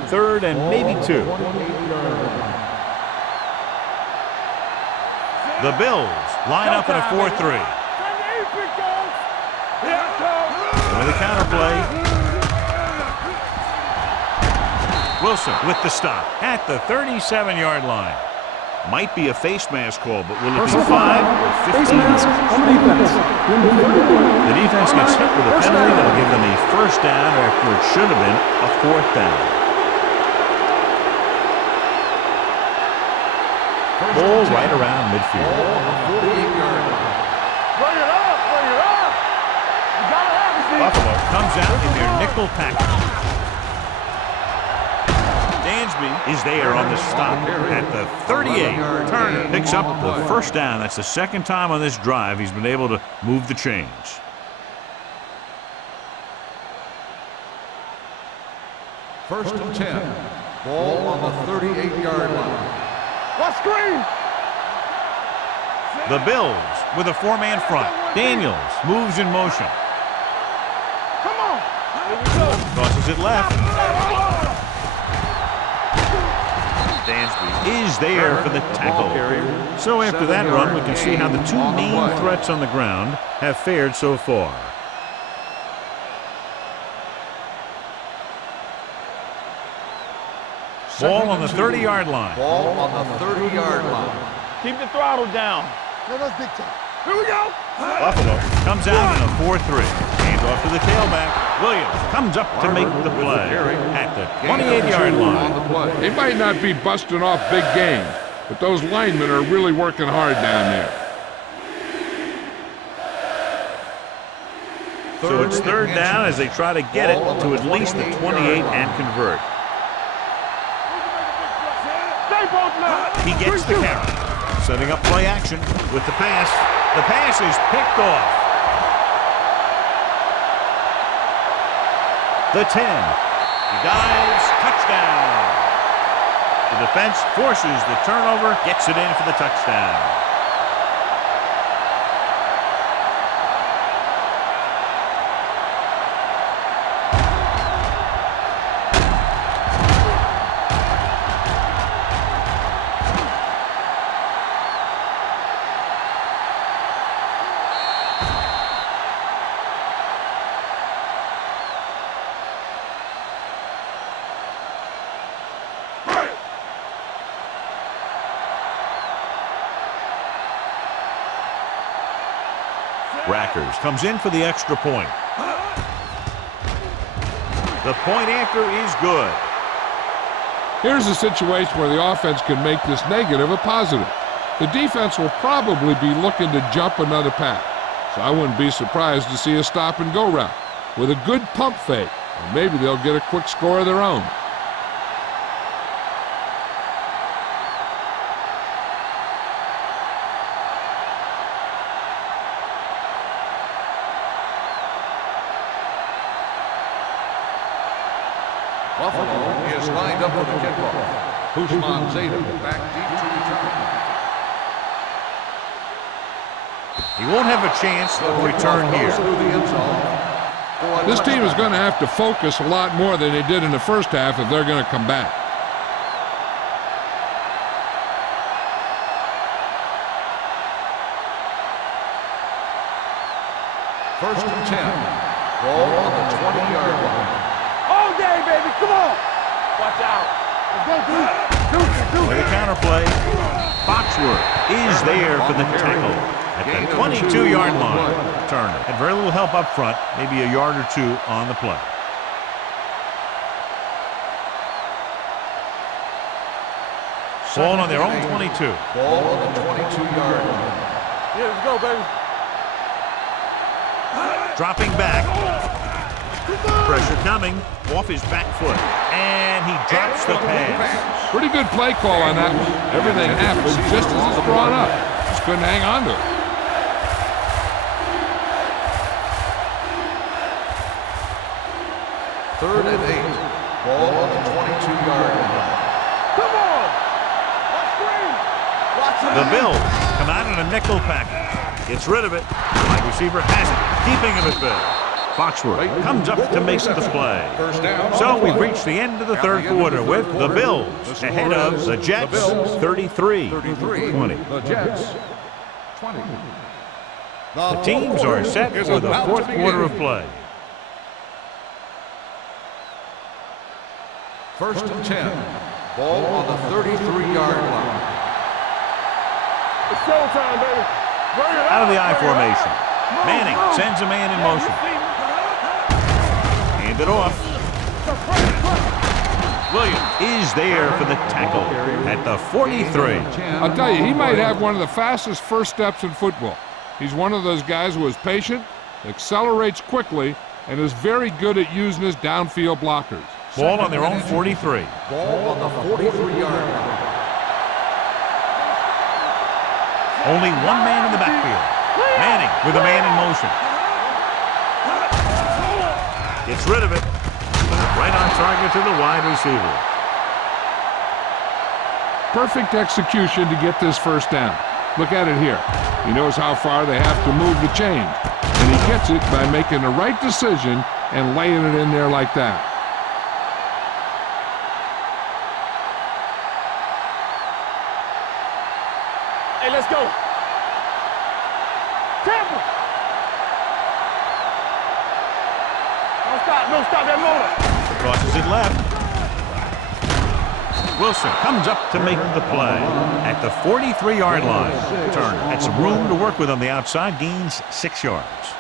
3rd and maybe 2. The Bills line up in a 4-3. With a counterplay. Wilson with the stop at the 37-yard line. Might be a face mask call, but will it be 5 or 15? Face mask on the defense. The defense gets hit with a penalty that'll give them a first down after it should have been a 4th down. Ball right around midfield. Bring it up. Bring it up. You gotta have it. Buffalo comes out in their nickel package. Dansby is there on the stop at the 38. Turner picks up the first down. That's the 2nd time on this drive he's been able to move the chains. First and 10. Ball on the 38-yard line. What screen? The Bills with a 4-man front. Daniels moves in motion. Come on. Here we go. Tosses it left. Dansby is there for the tackle. So after that run, we can see how the 2 main threats on the ground have fared so far. Ball on the 30-yard line. Ball on the 30-yard line. Keep the throttle down. Let us big time. Here we go. Buffalo comes out in a 4-3. Hands off to the tailback. Williams comes up to make the play at the 28-yard line. They might not be busting off big games, but those linemen are really working hard down there. So it's 3rd down as they try to get it to at least the 28 and convert. He gets the carry. Setting up play action with the pass. The pass is picked off. The 10. He dives. Touchdown. The defense forces the turnover. Gets it in for the touchdown. Rackers comes in for the extra point. The point after is good. Here's a situation where the offense can make this negative a positive. The defense will probably be looking to jump another pack, so I wouldn't be surprised to see a stop-and-go route with a good pump fake, and maybe they'll get a quick score of their own. Buffalo is lined up for the kickoff. Usman Zeta back deep to return. He won't have a chance to return here. This team is going to have to focus a lot more than they did in the first half if they're going to come back. First and 10. Ball on the 20-yard line. All day, baby. Come on. Watch out. Let's go, dude. With a counterplay, Foxworth is there for the tackle at the 22-yard line. Turner had very little help up front, maybe a yard or two on the play. Ball on their own 22. Ball on the 22-yard line. Yeah, let's go, baby. Dropping back. Pressure coming off his back foot. And he drops the pass. Pretty good play call on that one. Everything happened just as it's brought up. Just couldn't hang on to it. Third and 8. Ball on the 22-yard line. Come on. Watch screen. Watch The Bills come out in a nickel package. Gets rid of it. Wide receiver has it. Keeping him at Bill. Foxworth comes up to make the play. So we've reached the end of the third quarter with the Bills ahead of the Jets 33-20. The Jets 20. The teams are set for the fourth quarter of play. First and 10. Ball on the 33-yard line. It's showtime, baby. Bring it Out of the I bring it formation. Move, Manning move. sends a man in motion. Hand it off. Williams is there for the tackle at the 43. I'll tell you, he might have one of the fastest first steps in football. He's one of those guys who is patient, accelerates quickly, and is very good at using his downfield blockers. Ball on their own 43. Ball on the 43-yard line. Only one man in the backfield. Manning with a man in motion. Gets rid of it. Right on target to the wide receiver. Perfect execution to get this first down. Look at it here. He knows how far they have to move the chains, and he gets it by making the right decision and laying it in there like that. Hey, let's go. Temple. Don't stop that motor. Crosses it left. Wilson comes up to make the play at the 43-yard line. Turner had some room to work with on the outside, gains 6 yards.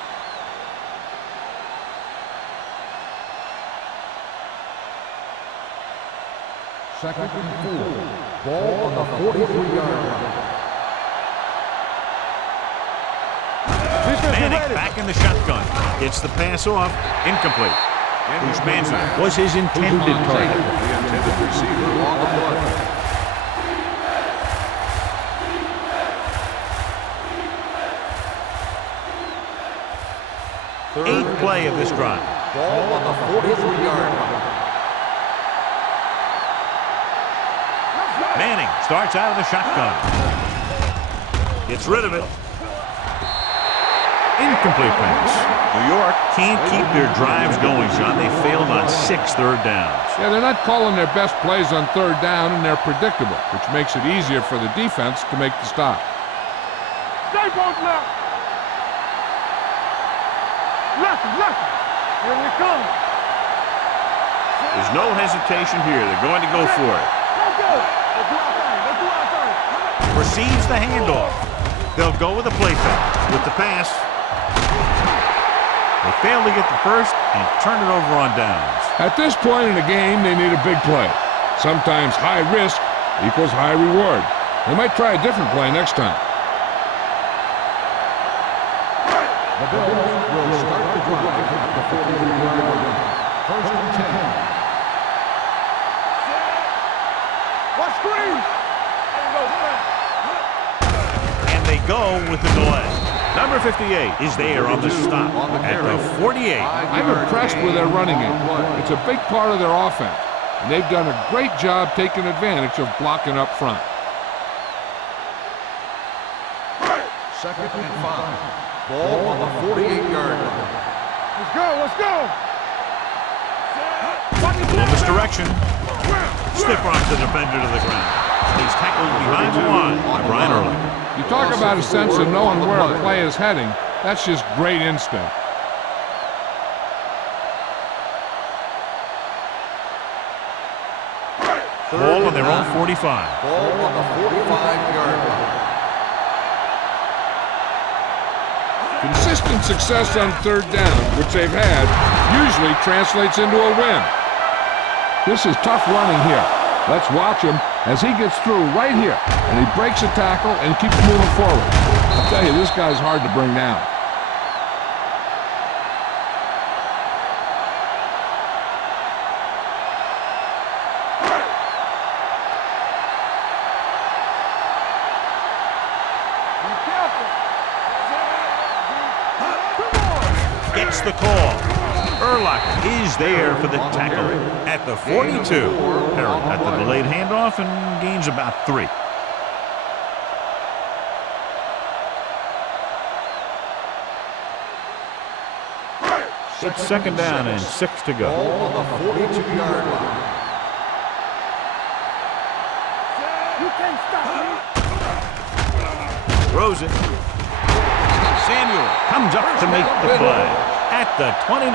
Second and 4. Ball on the 43-yard line. Manning back in the shotgun. Gets the pass off. Incomplete. Usman was his intended target. The intended receiver on the play. Eighth play of this drive. Ball on the 43-yard line. Manning starts out of the shotgun. Gets rid of it. Incomplete pass. New York can't keep their drives going, John. They failed on 6 third downs. Yeah, they're not calling their best plays on third down, and they're predictable, which makes it easier for the defense to make the stop. Stay both left. Left. Here we come. There's no hesitation here. They're going to go for it. Let's go. Let's do our thing. Receives the handoff. They'll go with the play fake. With the pass, They failed to get the first and turn it over on downs. At this point in the game, they need a big play. Sometimes high risk equals high reward. They might try a different play next time. The Bills will start the drive at the 43-yard line. First and 10. What screen? And they go with the delay. Number 58 is there on the stop at the 48. I'm impressed with their running game. It's a big part of their offense, and they've done a great job taking advantage of blocking up front. Second and 5. Ball on the 48-yard line. Let's go, let's go. Columbus direction. Stiff arms the defender to the ground. He's tackled behind the line by Brian Ehrlich. You talk about a sense of knowing where a play is heading. That's just great instinct. Ball on their own 45. Ball on the 45-yard line. Consistent success on third down, which they've had, usually translates into a win. This is tough running here. Let's watch him as he gets through right here, and he breaks a tackle and keeps moving forward. I'll tell you, this guy's hard to bring down. Gets the call. Ehrlich is there for the tackle at the 42. Perry at the delayed handoff and gains about 3. It's second down and 6 to go. Ball on the 42-yard line. You can't stop me. Throws it. Samuel comes up to make the play at the 29.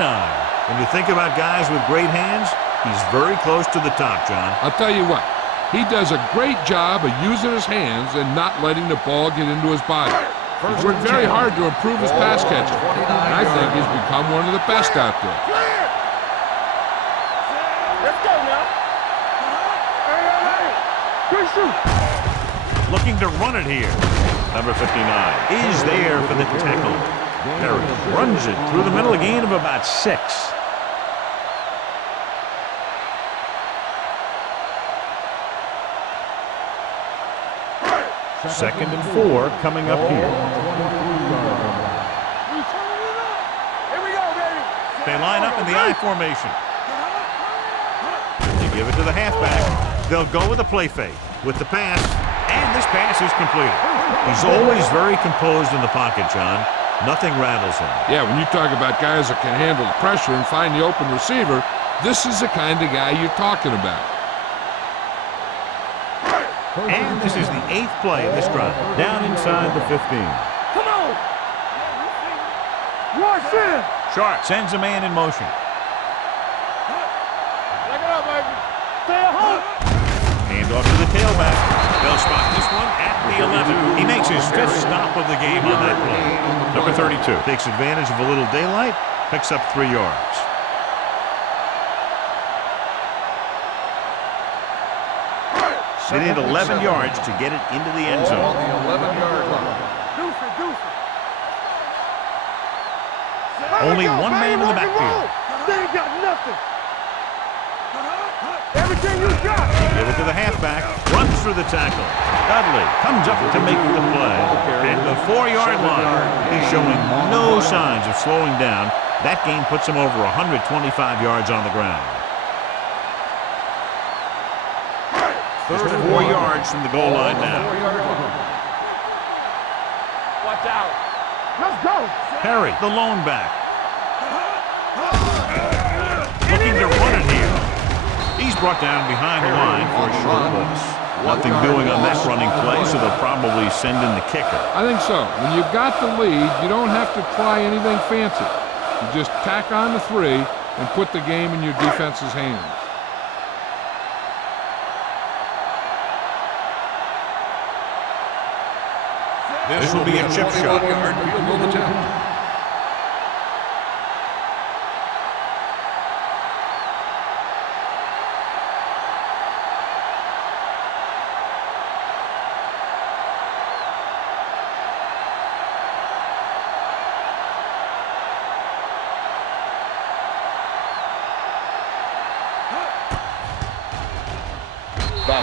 When you think about guys with great hands, he's very close to the top, John. I'll tell you what, he does a great job of using his hands and not letting the ball get into his body. He's worked very hard to improve his pass catching, and I think he's become one of the best out there. Clear. Let's go now. Hey. Good shoot. Looking to run it here. Number 59 is there for the tackle. Perry runs it through the middle, a gain of about 6. Second and 4 coming up here. Here we go, baby. They line up in the I formation. They give it to the halfback. They'll go with a play fake with the pass, and this pass is completed. He's always very composed in the pocket, John. Nothing rattles him. Yeah, when you talk about guys that can handle the pressure and find the open receiver, this is the kind of guy you're talking about. And this is the 8th play of this drive. Down inside the 15. Come on. Watch in. Sharp sends a man in motion. Lock it up, baby. Stay at home. Hand off to the tailback. They'll spot this one at the 11. He makes his 5th stop of the game on that play. Number 32 takes advantage of a little daylight, picks up 3 yards. They need 11 yards to get it into the end zone. On the 11-yard line. Deuce it. Only Let's go, one man baby. in the Rock and backfield. roll. They ain't got nothing. Everything you got. Give it to the halfback. Runs through the tackle. Dudley comes up to make the play. At the 4-yard line. He's showing no signs of slowing down. That game puts him over 125 yards on the ground. Just 4 yards from the goal line now. Watch out. Let's go. Perry, the lone back. Looking to run it here. He's brought down behind the line for a short loss. Nothing doing on that running play, so they'll probably send in the kicker. I think so. When you've got the lead, you don't have to try anything fancy. You just tack on the 3 and put the game in your defense's hands. This will be a chip shot.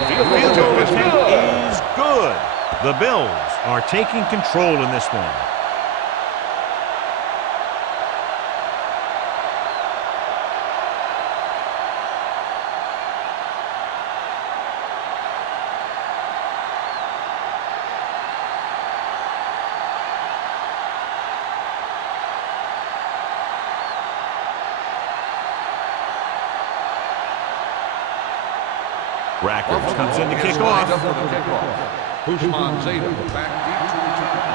Field goal attempt is good. The Bills are taking control in this one. Rackers comes in to kick off. Hushman Zeta back deep to return.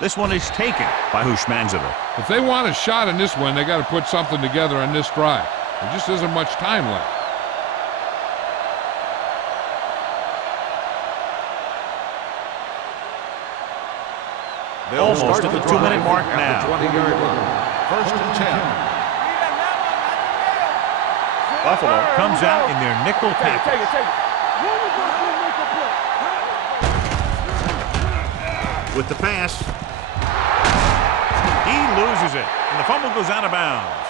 This one is taken by Hushmanzada. If they want a shot in this one, they got to put something together on this drive. There just isn't much time left. Almost at the 2-minute mark now. 20-yard line. First and 10. Buffalo comes out in their nickel package. With the pass. He loses it, and the fumble goes out of bounds.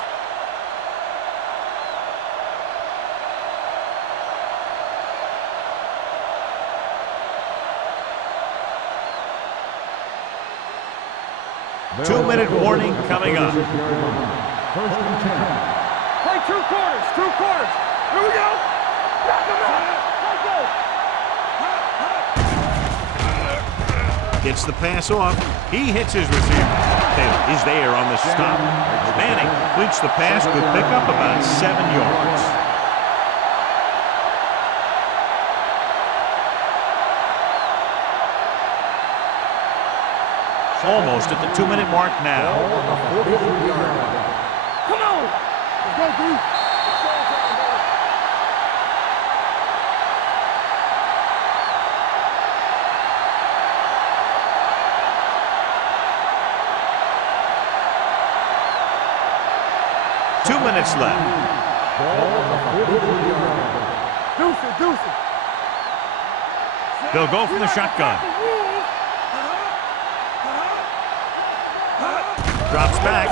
Two-minute warning coming up. First and 10. Play 2 quarters, 2 quarters. Here we go. Knock him out. Let's go. Gets the pass off. He hits his receiver. Taylor is there on the stop. Manning completes the pass with pickup about 7 yards. Almost at the 2-minute mark now. Come on. Let's go, dude. Two minutes left. Deuce it. They'll go from the shotgun. Drops back.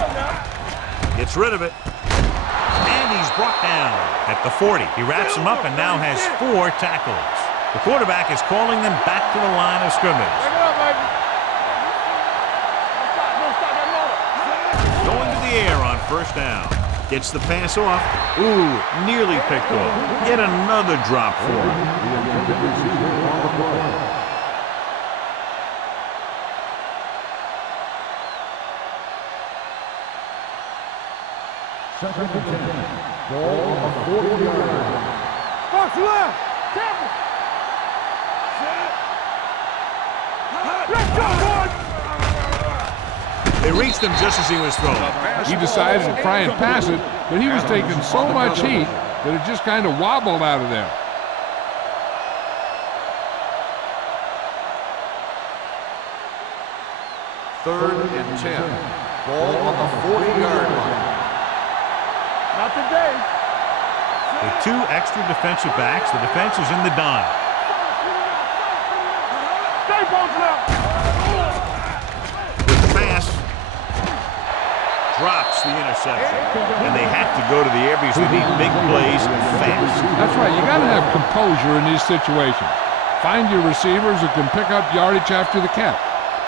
Gets rid of it. And he's brought down at the 40. He wraps him up and now has 4 tackles. The quarterback is calling them back to the line of scrimmage. Going to the air on first down. Gets the pass off. Ooh, nearly picked off. Yet another drop for him. Second and 10. Ball on the 40-yard line. Box left. Careful. Let's go, boys. They reached him just as he was thrown. He decided to try and pass it, but he was taking so much heat that it just kind of wobbled out of there. Third and 10. Ball on the 40-yard line. Not today. With 2 extra defensive backs, the defense is in the dime. Stay bolted up. With the pass, drops the interception. And they have to go to the air because they need big plays fast. That's right. You got to have composure in these situations. Find your receivers who can pick up yardage after the catch.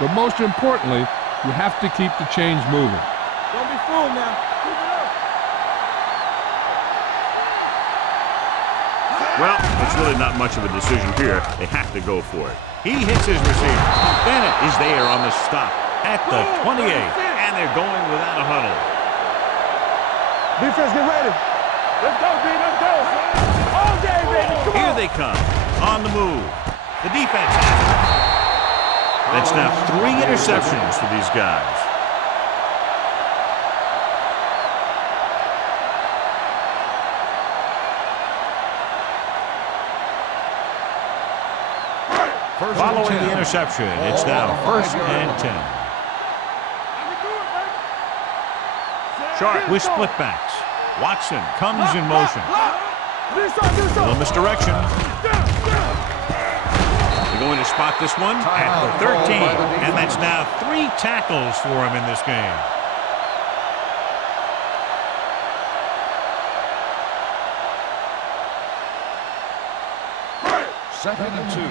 But most importantly, you have to keep the chains moving. Don't be fooled now. Keep it up. Well, it's really not much of a decision here. They have to go for it. He hits his receiver. Bennett is there on the stop at the 28, and they're going without a huddle. Defense, get ready. Let's go, D. Let's go. All day, baby. Come Here on. they come, on the move. The defense has it. That's now 3 interceptions for these guys. Following the interception, it's now 1st and 10. Sharp with split backs. Watson comes in motion. Little misdirection. They're going to spot this one at the 13. And that's now 3 tackles for him in this game. 2nd and 2.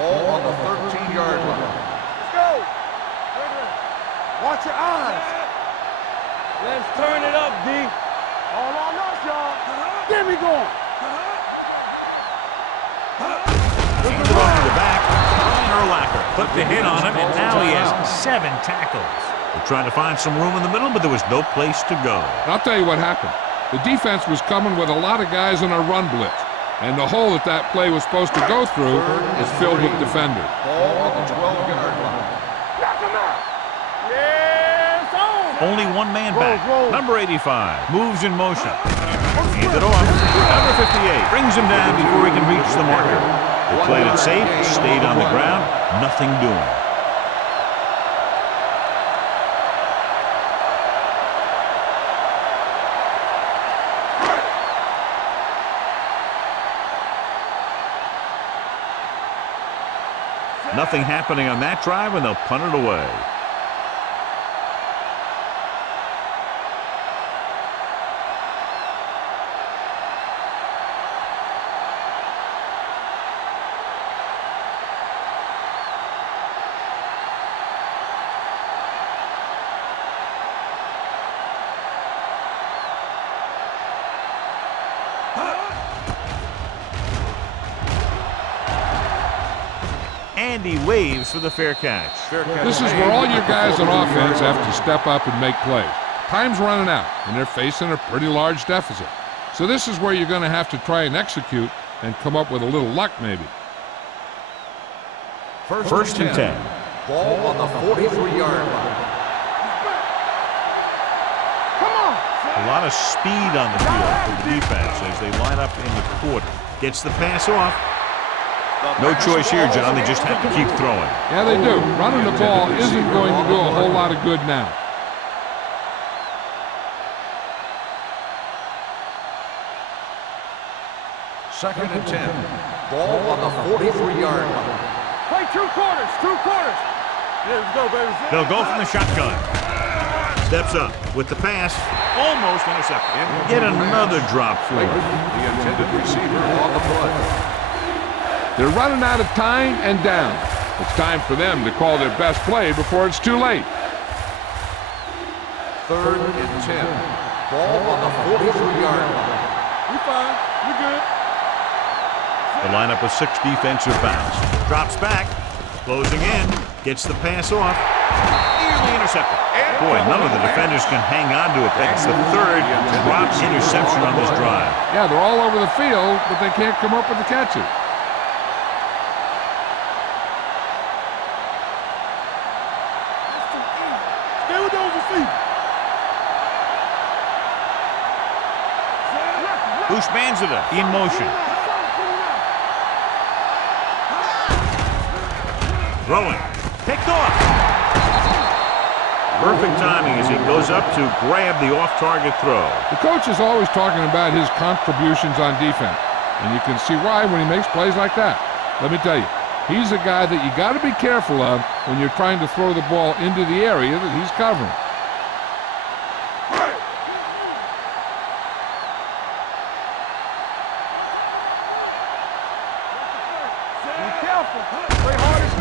Ball on the 13-yard line. Let's go. Watch your eyes. Let's turn it up, D. All on us, y'all. Get me going. Hands it off to the back. Urlacher put the hit on him, and now he has 7 tackles. They're trying to find some room in the middle, but there was no place to go. I'll tell you what happened. The defense was coming with a lot of guys in a run blitz, and the hole that play was supposed to go through is filled with defenders. Ball on the 12-yard line. Knock him out. Yes, on. Only one man back. roll. Number 85 moves in motion. Hands it off. Number 58 brings him down before he can reach the marker. They played it safe, stayed on the ground, nothing doing. Nothing happening on that drive, and they'll punt it away. Andy waves for the fair catch. This is where all your guys on offense have to step up and make plays. Time's running out, and they're facing a pretty large deficit. So this is where you're going to have to try and execute and come up with a little luck, maybe. First and 10. Ball on the 43-yard line. A lot of speed on the field for the defense as they line up in the quarter. Gets the pass off. No choice here, John. They just have to keep throwing. Yeah, they do. Running the ball isn't going to do a whole lot of good now. Second and 10. Ball on the 43-yard line. Play 2 quarters. 2 quarters. Yeah, let's go, baby. They'll go from the shotgun. Steps up with the pass. Almost intercepted. Yet another drop for him. The intended receiver on the play. They're running out of time and down. It's time for them to call their best play before it's too late. 3rd and 10. Ball on the 43-yard line. We fine. We good. The lineup with 6 defensive backs. Drops back. Closing in. Gets the pass off. Nearly intercepted. Boy, none of the defenders can hang on to it. That's the 3rd drop interception on this drive. Yeah, they're all over the field, but they can't come up with the catches. Stay with those receivers. Bush Manzada in motion. Throwing. Picked off. Perfect timing as he goes up to grab the off-target throw. The coach is always talking about his contributions on defense, and you can see why when he makes plays like that. Let me tell you, he's a guy that you got to be careful of when you're trying to throw the ball into the area that he's covering.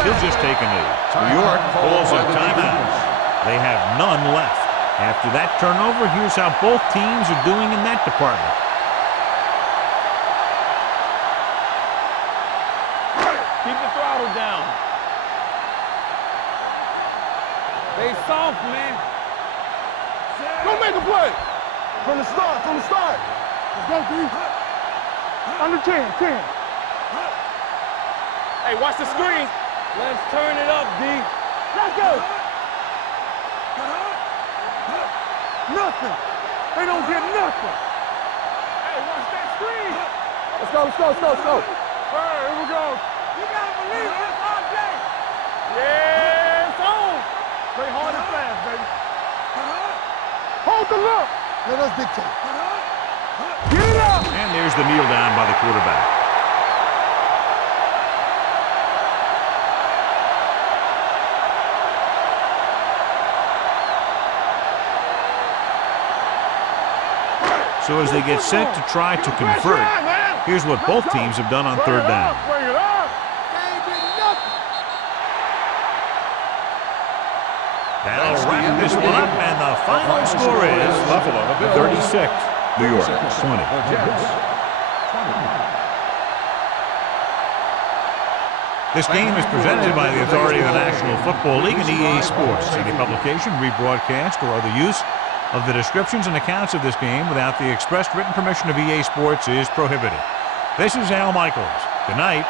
He'll just take a knee. New York calls a timeout. They have none left. After that turnover, here's how both teams are doing in that department. Keep the throttle down. Stay soft, man. Go make a play. From the start. Let's go, D. Under 10. Hey, watch the screen. Let's turn it up, D. Let's go. Nothing. They don't get nothing. Hey, watch that screen. Let's go. All right, here we go. You gotta believe this all day. Yeah, it's on. Play hard and fast, baby. Hold the look. Let us dictate. Get it up. And there's the kneel down by the quarterback. So as they get set to try to convert, here's what both teams have done on 3rd down. Bring it up. That'll wrap this one up, and the final score is Buffalo 36. New York 20. The Jets 20. This game is presented by the authority of the National Football League and EA Sports. Any publication, rebroadcast, or other use of the descriptions and accounts of this game without the expressed written permission of EA Sports is prohibited. This is Al Michaels. Good night.